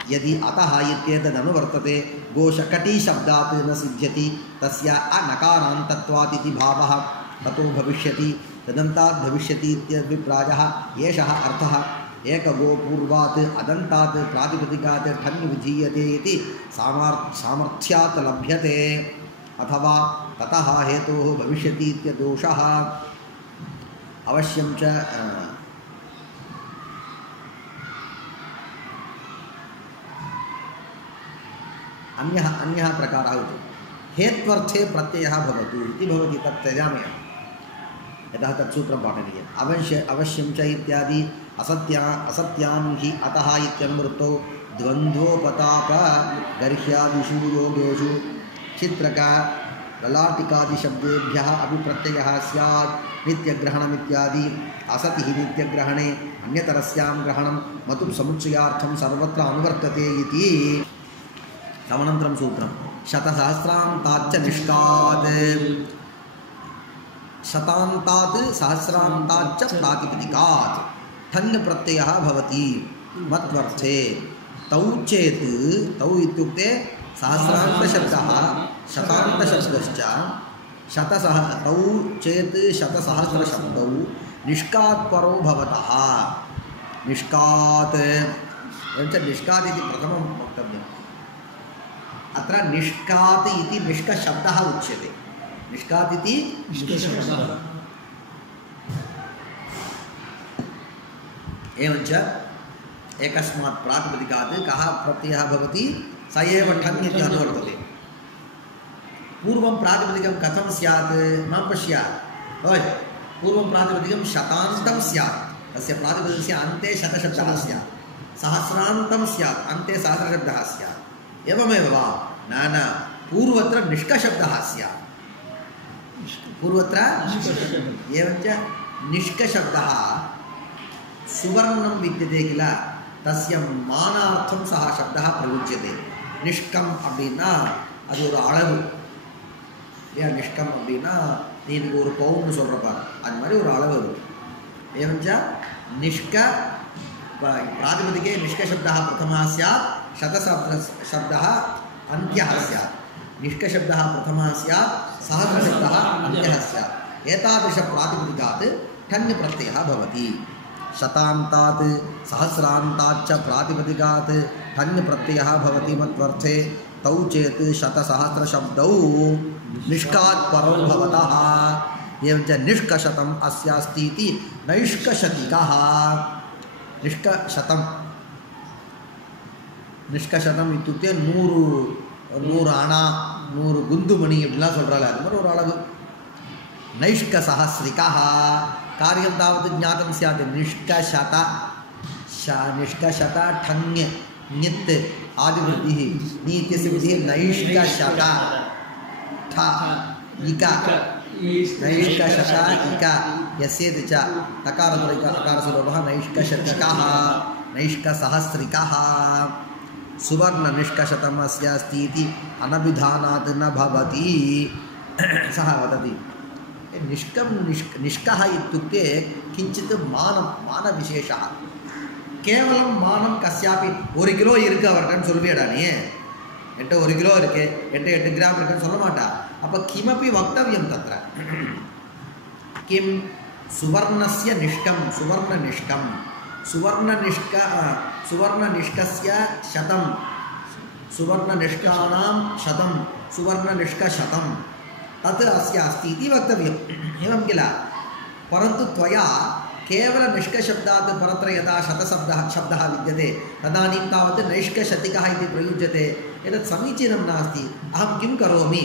यदि अतः इत्येतदनुवर्तते गोशकटी शब्दात् न सिद्ध्यति तस्य अनकारान्तत्वात् इति भावः ततो भविष्यति तदन्तात् भविष्यति इत्यभिप्रायः। एषः अर्थः एकगोपूर्वात् अदन्तात् प्रातिपदिकात् ठन् विधीयते इति सामर्थ्यात् लभ्यते अथवा ततः हेतोः भविष्यति इत्यदोषः। अवश्यं च अन्यः प्रकारः इति हेत्वर्थे प्रत्ययः भवतु इति भवति। तत् त्यजामि यतः तत् सूत्रं पाठनीयम्। अवश्यं च इत्यादि असत्यां हि अतः इत्यनुवृत्तौ द्वन्द्वोपताप गर्ह्यादिषु योगेषु चित्रक ललाटिकादिशब्देभ्यः अपि प्रत्ययः स्यात्। नित्यग्रहणमित्यादि असतिः नित्यग्रहणे अन्यतरस्यां ग्रहणं मतु समुच्चयार्थं सर्वत्र अनुवर्तते इति। तदनन्तरं सूत्रं शतसहस्रान्ताच्च निष्कात् शतान्तात् सहस्रान्ताच्च प्रातिपदिकात् ठन् प्रत्ययः भवति मत्वर्थे। तौ चेत् तौ इत्युक्ते सहस्रान्तशब्दः शतान्तशब्दश्च तौ चेत् शतसहस्रशब्दौ निष्कात् परो भवतः। निष्कात् एवञ्च निष्कात् इति प्रथमं वक्तव्यम्। अत्र निष्कात् इति निष्कशब्दः उच्यते। निष्कात् इति एवञ्च एकस्मात् प्रातिपदिकात् कः प्रत्ययः भवति स एव ठन् इति अनुवर्तते। पूर्वं प्रातिपदिकं कथं स्यात् न पश्यात्। पूर्वं प्रातिपदिकं शतान्तं स्यात् तस्य प्रातिपदिकस्य अन्ते शतशब्दः स्यात् सहस्रान्तं स्यात् अन्ते सहस्रशब्दः स्यात् एवमेव वा न पूर्वत्र निष्कशब्दः स्यात्। पूर्वत्र एवञ्च निष्कशब्दः सुवर्णं विद्यते किल तस्य मानार्थं सः शब्दः प्रयुज्यते। निष्कम् அப்படினா அது ஒரு அளவு இல்லையா। நிஷ்கம் அப்படின்னா நீ எனக்கு ஒரு பவுன்னு சொல்கிறப்ப அது மாதிரி ஒரு அளவு அது। एवञ्च निष्क प्रातिपदिके निष्कशब्दः प्रथमः स्यात् शतशब्दः अन्त्यः स्यात्। निष्कशब्दः प्रथमः स्यात् सहस्रशब्दः अन्त्यः स्यात्। एतादृशप्रातिपदिकात् ठन् प्रत्ययः भवति। शतान्तात् सहस्रान्ताच्च प्रातिपदिकात् ठन् प्रत्ययः भवति मत्वर्थे। तौ चेत् शतसहस्रशब्दौ निष्कात् परो भवतः। एवञ्च निष्कशतम् अस्यास्ति इति नैष्कशतिकः। निष्कशतम् इत्युक्ते 100 अणा 100 गुन्दुमणि அப்படிலாம் சொல்றால அது மாதிரி ஒரு அளவு। नैष्कसहस्रिकः कार्यं तावत् ज्ञातं स्यात्। निष्कशत ठञ् ञित् आदिवृद्धिः नी इत्यस्य विधिः नैष्कशत ठ इक नैष्कशत इक यस्येति च तकारसुलभः नैष्कशतकः नैष्कसहस्रिकः। सुवर्णनिष्कशतम् अस्य अस्ति इति अनभिधानात् न भवति। सः वदति निष्कः इत्युक्ते किञ्चित् मानविशेषः। केवलं मानं कस्यापि 1 किलो இருக்குது அவர்கிட்ட சொல்லுவியடா நீ என்கிட்ட 1 கிலோ இருக்குது என்கிட்ட 8 கிராம் இருக்குன்னு சொல்ல மாட்டா। அப்போ கிமपि वक्तव्यं तत्र किं सुवर्णस्य निष्कं सुवर्णनिष्कस्य 100 सुवर्णनिष्कानां 100 सुवर्णनिष्कशतं तत् अस्य अस्ति इति वक्तव्यम्। एवं किल। परन्तु त्वया केवल निष्कशब्दात् परत्र यदा शब्दः विद्यते तदानीं तावत् नैष्कशतिकः इति प्रयुज्यते। एतत् समीचीनं नास्ति। अहं किं करोमि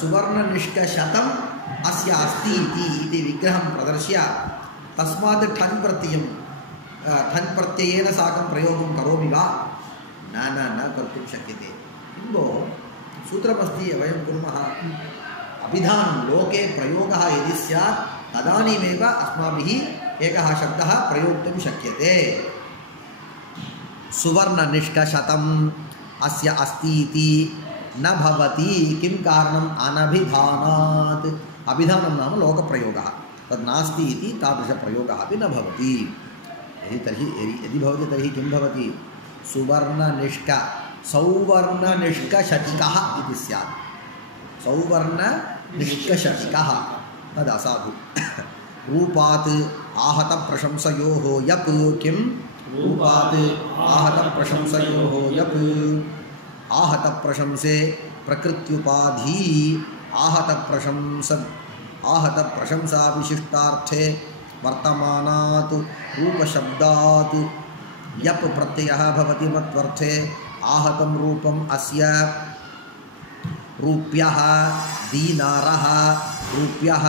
सुवर्णनिष्कशतम् अस्य अस्ति इति विग्रहं प्रदर्श्य तस्मात् ठन् प्रत्ययेन साकं प्रयोगं करोमि वा न कर्तुं शक्यते। किं भो सूत्रमस्ति वयं कुर्मः अभिधानं लोके प्रयोगः यदि स्यात् तदानीमेव अस्माभिः एकः शब्दः प्रयोक्तुं शक्यते। सुवर्णनिष्कशतम् अस्य अस्ति इति न भवति। किं कारणम्? अनभिधानात्। अभिधानं नाम लोकप्रयोगः, तद् नास्ति इति तादृशप्रयोगः अपि न भवति। यदि भवति तर्हि किं भवति? सौवर्णनिष्कशतिकः इति स्यात्। सौवर्णनिष्कशतिकः तद् असाधु। रूपात् आहतप्रशंसयोः यप्। किं? रूपात् आहतप्रशंसयोः यप्। आहतप्रशंसे प्रकृत्युपाधी आहतप्रशंसाविशिष्टार्थे वर्तमानात् रूपशब्दात् यप् प्रत्ययः भवति मत्वर्थे आहतं रूपम् अस्य रूप्यः दीनारः रूप्यः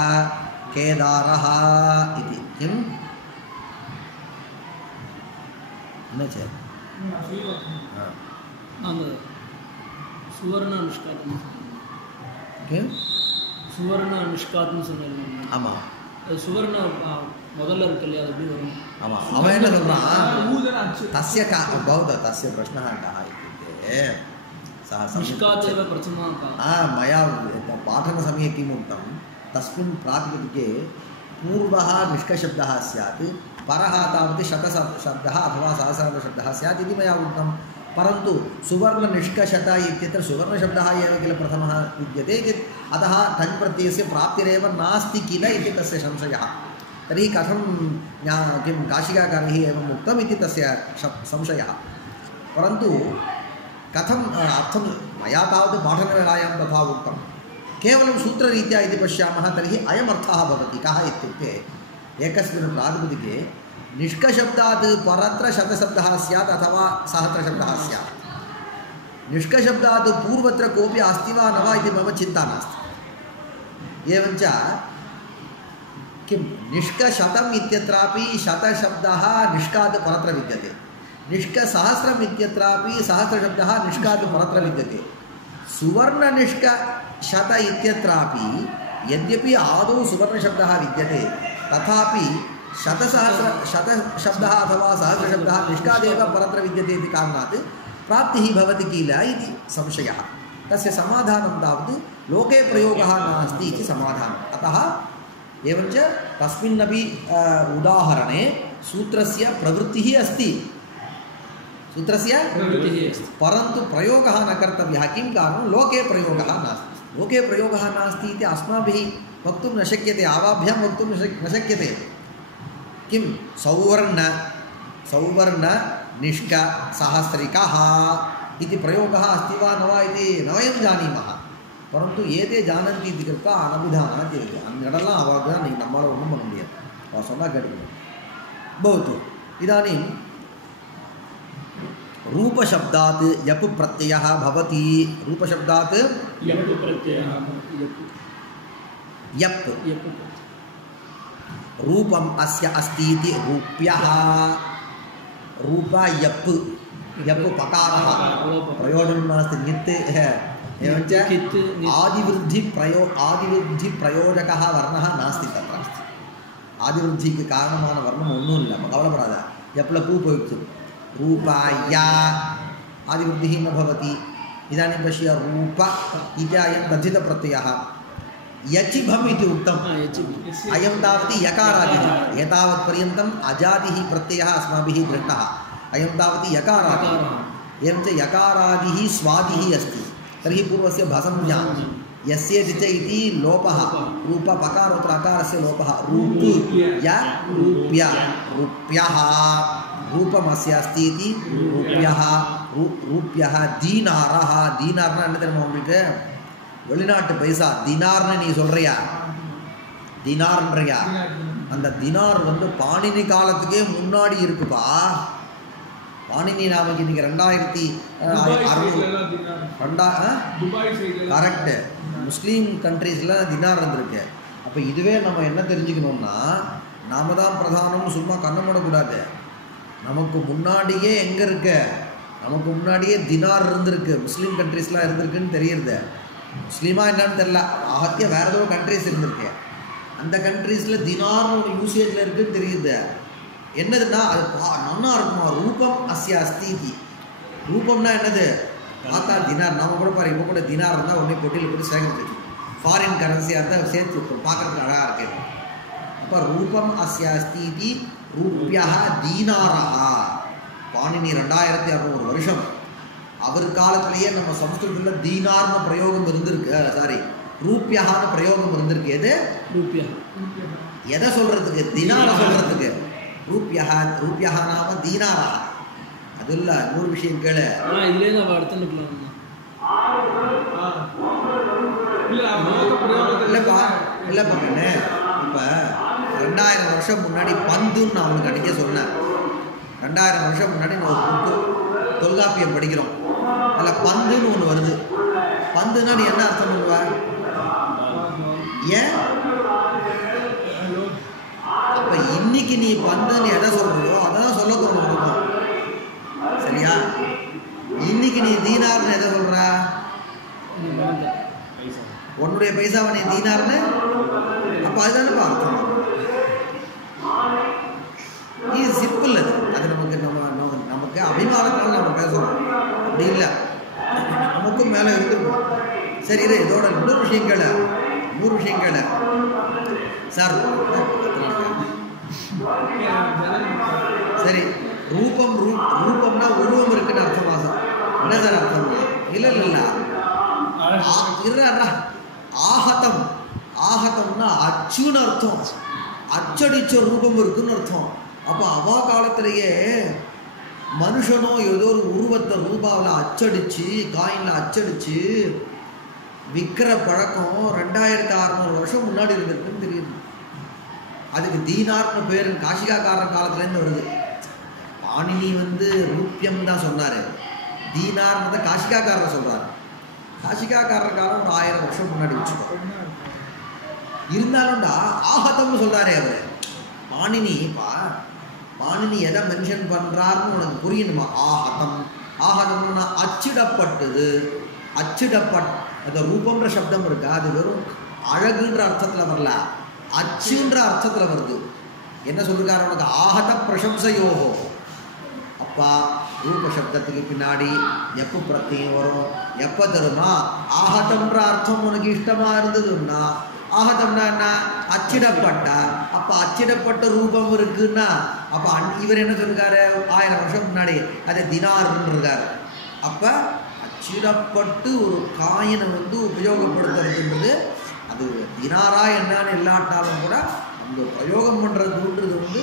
केदारः इति। किम्? न चेत् सुवर्ण निष्कातन किम्? सुवर्ण निष्कातन சொன்னேன். ஆமாம், சுவர்ண முதல்ல இருக்கு இல்லையா, அது எப்படி வரும்? ஆமாம். அவன் என்ன சொல்கிறான்? तस्य का बहुधा तस्य प्रश्नः कः इत्युक्ते सः निष्कातेव प्रथमा का मया पाठनसमये किम् उक्तं, तस्मिन् प्रातिपदिके पूर्वः निष्कशब्दः स्यात्, परः तावत् शतशब्दः अथवा सहस्रशब्दः स्यात् इति मया उक्तं। परन्तु सुवर्णनिष्कशत इत्यत्र सुवर्णशब्दः एव किल प्रथमः विद्यते, अतः ठञ् प्रत्ययस्य प्राप्तिरेव नास्ति किल इति तस्य संशयः। तर्हि कथं किं काशिकाकारैः एवम् उक्तम् इति तस्य संशयः। परन्तु कथम् अर्थं मया तावत् पाठनवेलायां तथा उक्तं, केवलं सूत्ररीत्या इति पश्यामः तर्हि अयमर्थः भवति। कः इत्युक्ते, एकस्मिन् प्रातिपदिके निष्कशब्दात् परत्र शतशब्दः स्यात् अथवा सहस्रशब्दः स्यात्। निष्कशब्दात् पूर्वत्र कोऽपि अस्ति वा न वा इति मम चिन्ता नास्ति। एवञ्च किं निष्कशतम् इत्यत्रापि शतशब्दः निष्कात् परत्र विद्यते, निष्कसहस्रम् इत्यत्रापि सहस्रशब्दः निष्कात् परत्र विद्यते। सुवर्णनिष्कशत इत्यत्रापि यद्यपि आदौ सुवर्णशब्दः विद्यते, तथापि शतशब्दः अथवा सहस्रशब्दः निष्कादेव परत्र विद्यते इति कारणात् प्राप्तिः भवति किल इति संशयः। तस्य समाधानं तावत् लोके प्रयोगः नास्ति इति समाधानम्। अतः एवञ्च तस्मिन्नपि उदाहरणे सूत्रस्य प्रवृत्तिः अस्ति, सूत्रस्य परन्तु प्रयोगः न कर्तव्यः। किं कारणं? लोके प्रयोगः नास्ति। लोके प्रयोगः नास्ति इति अस्माभिः वक्तुं न शक्यते, आवाभ्यां वक्तुं न शक्यते। किं? सौवर्णनिष्कसहस्रिकः इति प्रयोगः अस्ति वा न वा इति न वयं जानीमः। परन्तु एते जानन्ति इति कृत्वा अनभिधानात् इருக்கு. அந்த இடம்லாம் அவாக நீங்கள் நம்மளால் ஒன்றும் பண்ண முடியாது. அவர் சொன்னால் கேட்டுக்கணும். भवतु इदानीं रूपशब्दात् यप् प्रत्ययः भवति। रूपशब्दात् यप् प्रत्ययः यप् रूपम् अस्य अस्ति इति रूप्यः। रूप यप् यप् पकारः प्रयोजनं नास्ति, नित् एवञ्च आदिवृद्धिप्रयोजकः वर्णः नास्ति तत्र। आदिवृद्धिக்கு காரணமான வர்ணம் ஒன்றும் இல்லை, கவலைப்படாத. यप्ल पू उपयुक्तं रूपाय आदिवृद्धिः न भवति। इदानीं पश्य, रूप इति अयं तद्धितप्रत्ययः। यचिभम् इति उक्तम्, अयं तावत् यकारादिः। एतावत्पर्यन्तम् अजादिः प्रत्ययः अस्माभिः दृष्टः, अयं तावत् यकारादिः। एवञ्च यकारादिः स्वादिः अस्ति, तर्हि पूर्वस्य भसंज्ञा यस्येति च इति लोपः। रूप पकारोत्र अकारस्य लोपः। रूप य रूप्य रूप्यः। रूपमस्य अस्ति इति रूप्यः। रूप्यः दीनारः। दीनार्ना என்ன தெரியுமா உங்களுக்கு? வெளிநாட்டு பைசா. தினார்னு நீ சொல்றியா? தினார்ன்றியா? அந்த தினார் வந்து பாணினி காலத்துக்கே முன்னாடி இருக்குப்பா. பாணினி நாமக்கு இன்னைக்கு 2600 கரெக்டு. முஸ்லீம் கண்ட்ரீஸில் தினார் இருந்திருக்கு. அப்போ இதுவே நம்ம என்ன தெரிஞ்சுக்கணும்னா, நாம தான் பிரதானம் சும்மா கண்ண மூடக்கூடாது. நமக்கு முன்னாடியே எங்கே இருக்கு? நமக்கு முன்னாடியே தினார் இருந்திருக்கு, முஸ்லீம் கண்ட்ரீஸ்லாம் இருந்திருக்குன்னு தெரியுது. முஸ்லீமா என்னன்னு தெரியல, ஆகத்திய வேறு ஏதோ கண்ட்ரிஸ் இருந்திருக்கு, அந்த கண்ட்ரீஸில் தினார்னு ஒரு யூசேஜில் இருக்குதுன்னு தெரியுது. என்னதுன்னா அது நல்லா இருக்குமா, ரூபம் அஸ்ய அஸ்தி. ரூபம்னா என்னது, பார்த்தா தினார். நம்ம கூட பாரு, இப்போ கூட தினார் இருந்தால் உடனே பொட்டியில் போட்டு சேகரிச்சு ஃபாரின் கரன்சியாக இருந்தால் சேர்த்து வைப்போம், பார்க்குறதுக்கு அழகாக இருக்குது. அப்போ ரூபம் அஸ்ய அஸ்தி ரூபியா தீனாரா. பாணினி 2600 வருஷம் அவர் காலத்திலேயே நம்ம சம்ஸ்கிருதத்தில் தீனார்னு பிரயோகம் இருந்திருக்கு, சாரி ரூபியான்னு பிரயோகம் இருந்திருக்கு. எது ரூபியா, எதை சொல்கிறதுக்கு, தினாரை சொல்கிறதுக்கு. ரூபியா, ரூபியா நாம தீனாரா. அது இல்லை, இன்னொரு விஷயம் கேளு. இதுலேயே நம்ம எடுத்துக்கலாம். இல்லைப்பா இல்லைப்பா கண்ணு, இப்போ 2000 வருஷம் முன்னாடி பந்துன்னு நான் அவனுக்கு அன்றைக்கே சொன்னேன். 2000 வருஷம் முன்னாடி நான் ஒரு புக்கு தொல்காப்பியம் படிக்கிறோம், அதில் பந்துன்னு ஒன்று வருது. பந்துன்னா நீ என்ன அர்த்தம் பண்ணுவ? ஏன் அப்போ இன்னைக்கு நீ பந்துன்னு எதை சொல்றியோ அதை தான் சொல்ல தோணும் இருக்கும், சரியா? இன்னைக்கு நீ தீனார்னு எதை சொல்ற? உன்னுடைய பைசாவை நீ தீனார்னு, அப்போ அதுதானப்பா அர்த்தம். இது சிம்பிள், அது நமக்கு நமக்கு அபிமானத்தினால நம்ம பேசுகிறோம், அப்படி இல்லை, நமக்கும் மேலே இருந்துருக்கும். சரி இரு, இதோட இன்னொரு விஷயம் கேளு சார். சரி, ரூபம்னா உருவம் இருக்குன்னு அர்த்தமா சார்? என்ன சார் அர்த்தம்னா? இல்லை ஆகத்தம்னா அச்சுன்னு அர்த்தம், அச்சடிச்ச ரூபம் இருக்குன்னு அர்த்தம். அப்போ அவா காலத்திலேயே மனுஷனோ ஏதோ ஒரு உருவத்தை ரூபாவில் அச்சடித்து, காயினில் அச்சடித்து விற்கிற பழக்கம் 2600 வருஷம் முன்னாடி இருந்திருக்குன்னு தெரியுது. அதுக்கு தீனார்னு பேர் காஷிகாக்காரன் காலத்துலேருந்து வருது. பாணினி ரூபியம் தான் சொன்னார், தீனார்ன்றதை காஷிகாக்காரர் சொல்கிறார். காஷிகாக்காரர் காலம் ஒரு 1000 வருஷம் முன்னாடி வச்சுக்கோ. இருந்தாலும்டா ஆகத்தம்னு சொல்கிறாரே அவர் பாணினி எதை மென்ஷன் பண்ணுறாருன்னு உனக்கு புரியணுமா? ஆகதம்னா அச்சிடப்பட்டது, அந்த ரூபம்ன்ற சப்தம் இருக்கா, அது வெறும் அழகுன்ற அர்த்தத்தில் வரல, அச்சுன்ற அர்த்தத்தில் வருது. என்ன சொல்லிருக்காரு உனக்கு? ஆகத பிரசம்சையோகோ. அப்பா ரூப சப்தத்துக்கு பின்னாடி எப்போ பிரத்தியம் வரும், எப்போ தருமா? ஆகதம்ன்ற அர்த்தம் உனக்கு இஷ்டமாக இருந்ததுன்னா, ஆகதம்னா என்ன? அச்சிடப்பட்ட. அப்போ அச்சிடப்பட்ட ரூபம் இருக்குன்னா, அப்போ இவர் என்ன சொல்லிருக்காரு 1000 வருஷம் முன்னாடி? அதை தினார்ன்னு இருக்காரு. அப்போ அச்சிடப்பட்டு ஒரு காயினை உபயோகப்படுத்துறதுன்றது அது தினாரா என்னன்னு இல்லாட்டாலும் கூட அந்த பிரயோகம் பண்ணுறதுன்றது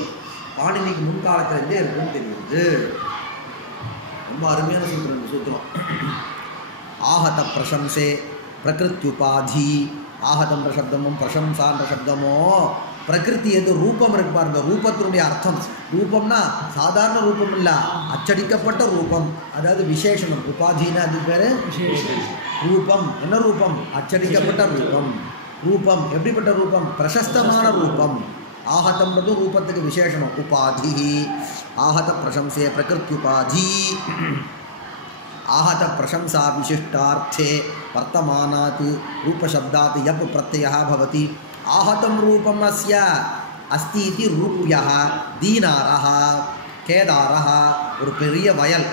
பாணினிக்கு முன்காலத்திலேருந்தே இருக்குன்னு தெரியுது. ரொம்ப அருமையான சூத்திரம். ஆகத பிரசம்சே பிரகிருத்யுபாதி. ஆகதன்ற சப்தமும் பிரசம்சான்ற சப்தமோ பிரகிருதி எது ரூபம் இருக்கு பாருங்க, ரூபத்தினுடைய அர்த்தம். ரூபம்னா சாதாரண ரூபம் இல்லை, அச்சடிக்கப்பட்ட ரூபம், அதாவது விசேஷனம். உபாதினா அது பேர் ரூபம். என்ன ரூபம்? அச்சடிக்கப்பட்ட ரூபம். ரூபம் எப்படிப்பட்ட ரூபம்? பிரசஸ்தமான ரூபம். ஆகதம்ன்றது ரூபத்துக்கு விசேஷனம். உபாதி ஆகத பிரசம்சே பிரகிருத்யுபாதி. आहत प्रशंसा विशिष्टार्थे वर्तमानात् रूपशब्दात् यप् प्रत्ययः भवति आहतं रूपम् अस्य अस्ति इति रूप्यः दीनारः केदारः ஒரு பெரிய வயல்.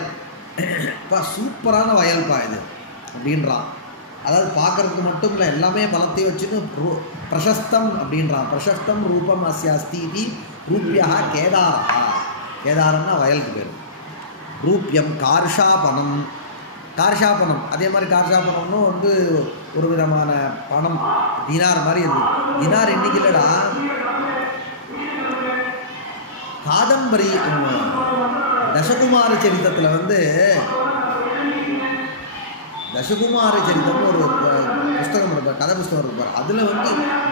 இப்போ சூப்பரான வயல்ப்பா இது அப்படின்றான். அதாவது பார்க்குறதுக்கு மட்டும் இல்லை, எல்லாமே பலத்தையும் வச்சுன்னு பிரசஸ்தம் அப்படின்றான். பிரசஸ்தம் ரூபம் அஸ்ய அஸ்தி இதி ரூப்யா கேதாரா. கேதாரம்னா வயலுக்கு பேர். ரூப்யம் கார்ஷாபனம். கார்ஷாபனம் அதே மாதிரி கார்ஷாபனம்னு ஒரு விதமான பணம், தினார் மாதிரி இருக்குது. தினார் என்னைக்கு இல்லைடா, காதம்பரி தசகுமார சரித்தத்தில் தசகுமார சரித்தம்னு ஒரு புஸ்தகம் இருப்பார், கதை புஸ்தகம் இருப்பார். அதில்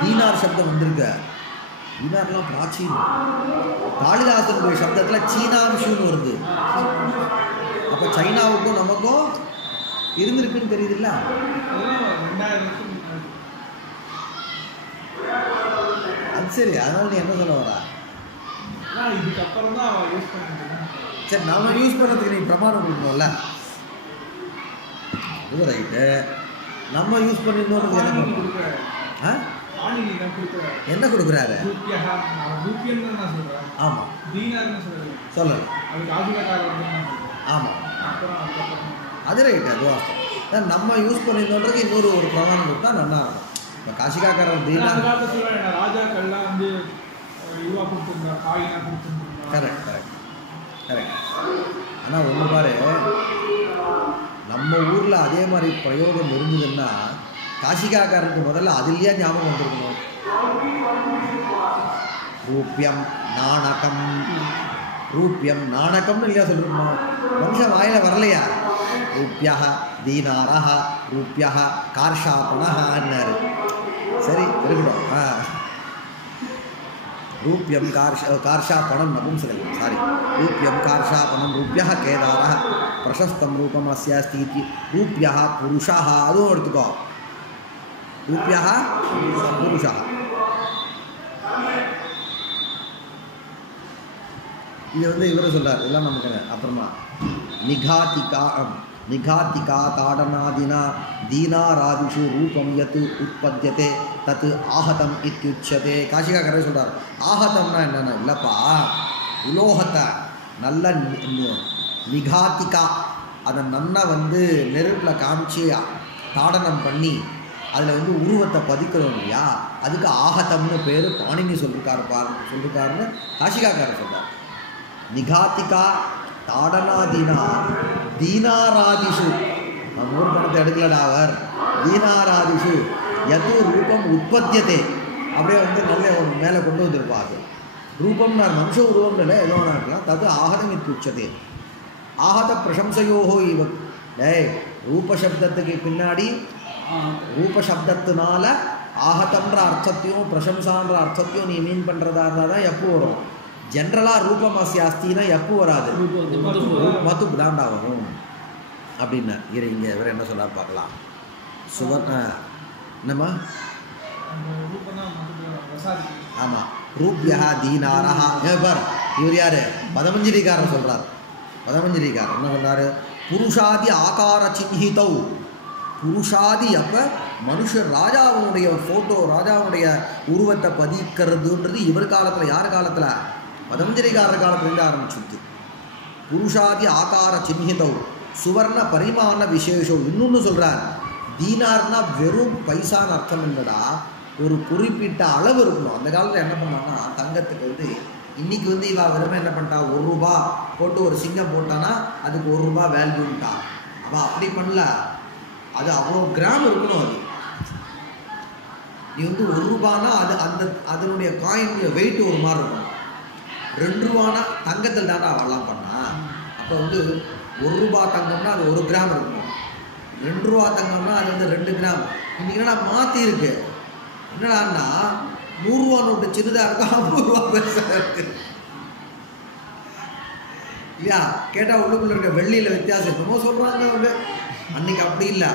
தீனார் சப்தம் வந்திருக்கு. தீனார்லாம் பிராச்சீனம். காளிதாசனுடைய சப்தத்தில் சீனாம்ஷுன்னு வருது. அப்போ சைனாவுக்கும் நமக்கும் இருந்திருக்குன்னு தெரியுதுல்ல. அது சரி, அதனால நீ என்ன சொல்ல வரா? இதுக்கப்புறம் தான் யூஸ் பண்ணிக்கிறேன். சரி, நம்ம யூஸ் பண்ணுறதுக்கு நீ பிரமாணம் கொடுக்கணும்ல. அது ரைட்டு. நம்ம யூஸ் பண்ணியிருந்தோன்றது என்ன பாணினி பண்ணுறோம்? கொடுக்குறாரு. ஆ பாணினி தான் கொடுக்குறாரு. என்ன கொடுக்குறாரு? ரூபியா, ரூபியன்னு நான் சொல்றேன். ஆமாம் தீனார்னு சொல்றது. சொல்லலாம். அதுக்கு ஆசிரியக்காரர் வந்து நான் சொல்றேன். ஆமாம் அதுக்கப்புறம் அது ரைட்டு, அது வாஸ்தவம். நம்ம யூஸ் பண்ணியிருந்தோன்றது இன்னொரு ஒரு பிரமாணம் கொடுத்தா நல்லா இருக்கும். இப்போ காசிகாக்காரர் அந்த தீனா காலத்துல சொல்றேன், ராஜாக்கள்லாம் வந்து இதுவா கொடுத்துருந்தா, காயினா கொடுத்துருந்தா. Correct correct correct. ஆனால் ஒன்று பாரு, நம்ம ஊரில் அதே மாதிரி பிரயோகம் இருந்ததுன்னா காசிகாக்காரருக்கு முதல்ல அதுலேயே ஞாபகம் வந்திருக்கணும். ரூபியம் நாணகம், ரூபியம் நாணகம்னு இல்லையா சொல்லிருக்கணும். மனுஷன் வாயில வரலையா? ரூபியா தீனாரா ரூபியா கார்ஷாபனான்னாரு. சரி இருக்கட்டும். ரூபியம் கார்ஷாபணம் நபும்சகம், சாரி, ரூபியம் கார்ஷாபணம் ரூபியா கேதாரா பிரசஸ்தம் ரூபம் அஸ்யாஸ்தி இதி ரூபியா புருஷா, அதுவும் எடுத்துக்கோ. ரூபியா புருஷா. இது வந்து இவர் சொல்றார், இதெல்லாம் நமக்கு அப்புறமா. நிகாத்திகா தாடனாதினா தீனாராதிஷு ரூபம் யத் உற்பத்தியதே தத் ஆஹதம் இத்யுச்யதே. காசிகாக்கரே சொல்றார், ஆஹதம்னா என்னன்னா, இல்லைப்பா, உலோகத்தை நல்ல நிகாத்திகா, அதை நல்லா வந்து நெருப்பில் காமிச்சு தாடனம் பண்ணி அதில் வந்து உருவத்தை பதிக்கிறோம் இல்லையா, அதுக்கு ஆஹதம்னு பேர். பாணினி சொல்லிருக்காருன்னு காசிகாக்காரர் சொல்றார். நிகாத்திகா தாடனாதீனா தீனாராதிஷு, நம்ம ஊர் பணத்தை எடுக்கலடா அவர், தீனாராதிஷு எது ரூபம் உற்பத்தியதே, அப்படியே வந்து நல்ல மேலே கொண்டு வந்திருப்பாரு. ரூபம்னா மனுஷ உருவம் இல்லை, எதோ இருக்கலாம். தது ஆஹதம் இத்யுச்யதே. ஆஹத பிரசம்சையோஹோ இவ. ரூபசப்தத்துக்கு பின்னாடி ரூபசப்தத்தினால ஆஹதம்ன்ற அர்த்தத்தையும் பிரசம்சான்ற அர்த்தத்தையும் நீ மீன் பண்ணுறதா இருந்தால் தான் எப்போ வரும். ஜென்ரலாக ரூபமஸ்ய அஸ்தினா எப்போ வராது, மத்து தாண்டா வரும் அப்படின்னா. இங்கே இவர் என்ன சொல்ல பார்க்கலாம். என்னம்மா? ஆமாம், ரூபியா தீனாரா. பார், இவர் யார்? பதமஞ்சரிக்காரர் சொல்கிறார். பதமஞ்சரிக்காரர் என்ன சொல்கிறாரு? புருஷாதி ஆகார சின்ஹிதௌ. புருஷாதி அப்போ மனுஷர் ராஜாவுடைய ஃபோட்டோ, ராஜாவுடைய உருவத்தை பதிக்கிறதுன்றது இவர் காலத்தில், யார் காலத்தில்? பதமஞ்சரிக்காரர் காலத்துலேருந்து ஆரம்பிச்சுது. புருஷாதி ஆகார சின்ஹிதௌ சுவர்ண பரிமாண விசேஷம். இன்னொன்று சொல்கிறார், தீனார்னா வெறும் பைசான்னு அர்த்தம் இல்லைடா, ஒரு குறிப்பிட்ட அளவு இருக்கணும். அந்த காலத்தில் என்ன பண்ணான்னா, தங்கத்துக்கு வந்து இன்றைக்கி வந்து இவா வெறுமே என்ன பண்ணிட்டா, ₹1 போட்டு ஒரு சிங்கம் போட்டான்னா அதுக்கு ₹1 வேல்யூன்ட்டா. அவள் அப்படி பண்ணல, அது அவ்வளோ கிராம் இருக்கணும். அது நீ வந்து ₹1 அது அந்த அதனுடைய காயினுடைய வெயிட் ஒரு மாதிரி இருக்கும். ₹2 தங்கத்தில் தாண்டா அவெல்லாம் பண்ணா. அப்போ வந்து ₹1 தங்கம்னா அது 1 கிராம் இருக்கும். ₹2 தங்கம்னா அது வந்து 2 கிராம். இன்னைக்கு என்னடா மாற்றி இருக்கு. என்னடான்னா ₹100 நோட்டு சின்னதாக இருக்கா, ₹50 பெருசாக இருக்கு இல்லையா? கேட்டால் உள்ளுக்குள்ள இருக்க வெள்ளியில் வித்தியாசம் என்னமோ சொல்கிறாங்க அவங்க. அன்னைக்கு அப்படி இல்லை.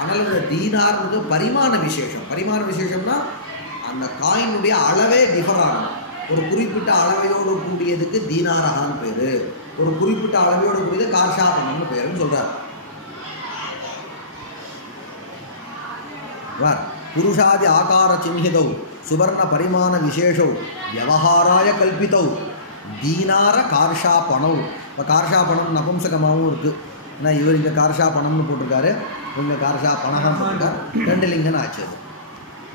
ஆனால் இந்த தீனார் வந்து பரிமாண விசேஷம். பரிமாண விசேஷம்னா அந்த காயினுடைய அளவே டிஃபர் ஆகும். ஒரு குறிப்பிட்ட அளவையோடு கூடியதுக்கு தீனாரகான்னு பேர், ஒரு குறிப்பிட்ட அளவையோடு கூடியது கார்ஷாபணம்னு பேருன்னு சொல்கிறார். புருஷாதி ஆகார சின்ஹிதௌ சுவர்ண பரிமாண விசேஷௌ வியவஹாராய கல்பித்தௌ தீனார கார்ஷாபணௌ. இப்போ கார்ஷாபணம் நபும்சகமாகவும் இருக்குது. ஏன்னா இவர் இங்கே கார்ஷாபணம்னு போட்டிருக்காரு, இவங்க கார்ஷாபணகம் போட்டிருக்காரு. 2 லிங்கன்னு ஆச்சு. அது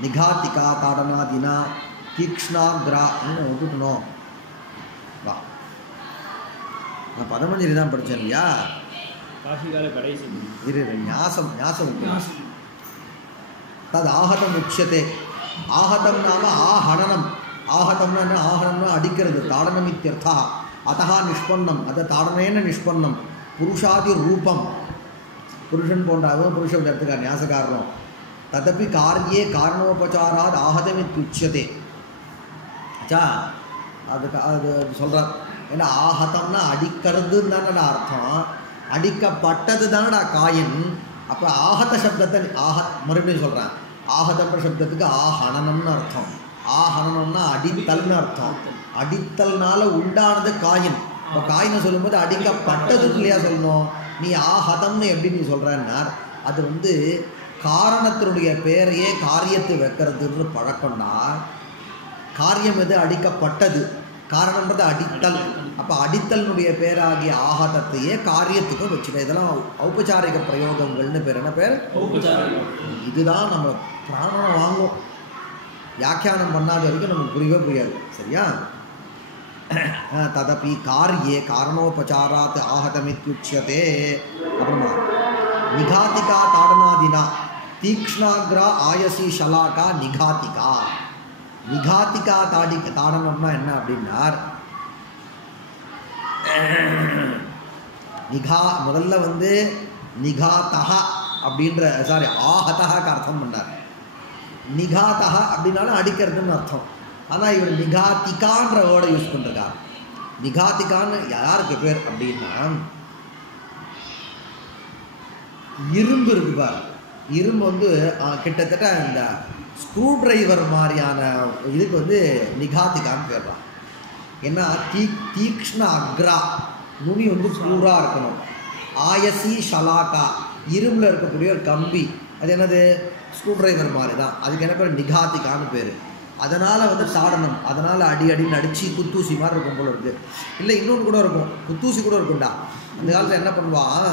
நிகாத்திகா தாடனாதினா தீக்ஷ்ணாக்ரா விட்டுட்டணும். வா, நான் பதமஞ்சரி தான் படித்தேன் இல்லையா? இரு ஞாசம் தது ஆஹதம் உச்சதே. ஆஹதம் நாம ஆஹனனம். ஆஹதம்னா என்ன? ஆஹனம்னா அடிக்கிறது, தாடனம் இத்தியர்த்தா. அதா நிஷ்பன்னம், அதை தாடனேன நிஷ்பன்னம். புருஷாதி ரூபம், புருஷன் போன்றாகவும் புருஷன் எடுத்துக்கார் ஞாசகாரணம். ததப்பி காரியே காரணோபச்சாராத் ஆஹதம் இத்யுச்யதே. ஆச்சா, அது சொல்கிறார். ஏன்னா ஆஹதம்னா அடிக்கிறதுன்னு தானடா அர்த்தம், அடிக்கப்பட்டது தானடா காயின். அப்போ ஆஹத சப்தத்தை மறுபடியும் சொல்கிறேன். ஆஹதன்ற சப்தத்துக்கு ஆஹனனம்னு அர்த்தம். ஆஹனனம்னா அடித்தல்னு அர்த்தம். அடித்தல்னால உண்டானது காயின். இப்போ காயினை சொல்லும்போது அடிக்கப்பட்டது இல்லையா சொல்லணும். நீ ஆஹதம்னு எப்படி நீ சொல்கிறன்னா, அது வந்து காரணத்தினுடைய பேரையே காரியத்தை வைக்கிறதுன்னு பழக்கம்னா காரியம் எது அடிக்கப்பட்டது, காரணம்ன்றது அடித்தல். அப்போ அடித்தலினுடைய பேராகிய ஆகாதத்தையே காரியத்துக்கும் வச்சுக்க. இதெல்லாம் ஔபச்சாரிக பிரயோகங்கள்னு பேர். என்ன பேர்? இதுதான் நம்ம பிராணம் வாங்கும். வியாக்கியானம் பண்ணாத வரைக்கும் நமக்கு புரியவே புரியாது. சரியா? ததபி காரியே காரணோபச்சாராத் ஆகதமித்யுச்யதே. அப்புறமா நிகாதிகா தாடனாதினா தீக்ஷ்ணாக்ரா ஆயசி ஷலாகா நிகாதிகா. நிகாதிகா தாடனம்னா என்ன அப்படின்னார், முதல்ல வந்து நிகாதஹா அப்படின்ற ஆஹதஹாக்கு அர்த்தம் பண்ணார். நிகாதஹா அப்படின்னாலும் அடிக்கிறதுன்னு அர்த்தம். ஆனால் இவர் நிகாதிகான்ற வேர்டை யூஸ் பண்ணிருக்கார். நிகாதிகான்னு யாருக்கு பேர் அப்படின்னா, இரும்பு இருக்கு பார், இரும்பு வந்து கிட்டத்தட்ட இந்த ஸ்க்ரூ டிரைவர் மாதிரியான இதுக்கு வந்து நிகாதிகான்னு பேர் தான். ஏன்னா தீக்ஷ்ண அக்ரா, நுனி வந்து கூராக இருக்கணும். ஆயசி ஷலாக்கா, இரும்பில் இருக்கக்கூடிய ஒரு கம்பி, அது என்னது? ஸ்க்ரூ டிரைவர் மாதிரி தான். அதுக்கு என்ன பேர்? நிகாதிகான்னு பேர். அதனால் வந்து தாடனம், அதனால் அடின்னு அடித்து குத்தூசி மாதிரி இருக்கும் போல இருக்குது. இல்லை இன்னொன்று கூட இருக்கும், குத்தூசி கூட இருக்கும்டா. அந்த காலத்தில் என்ன பண்ணுவான்,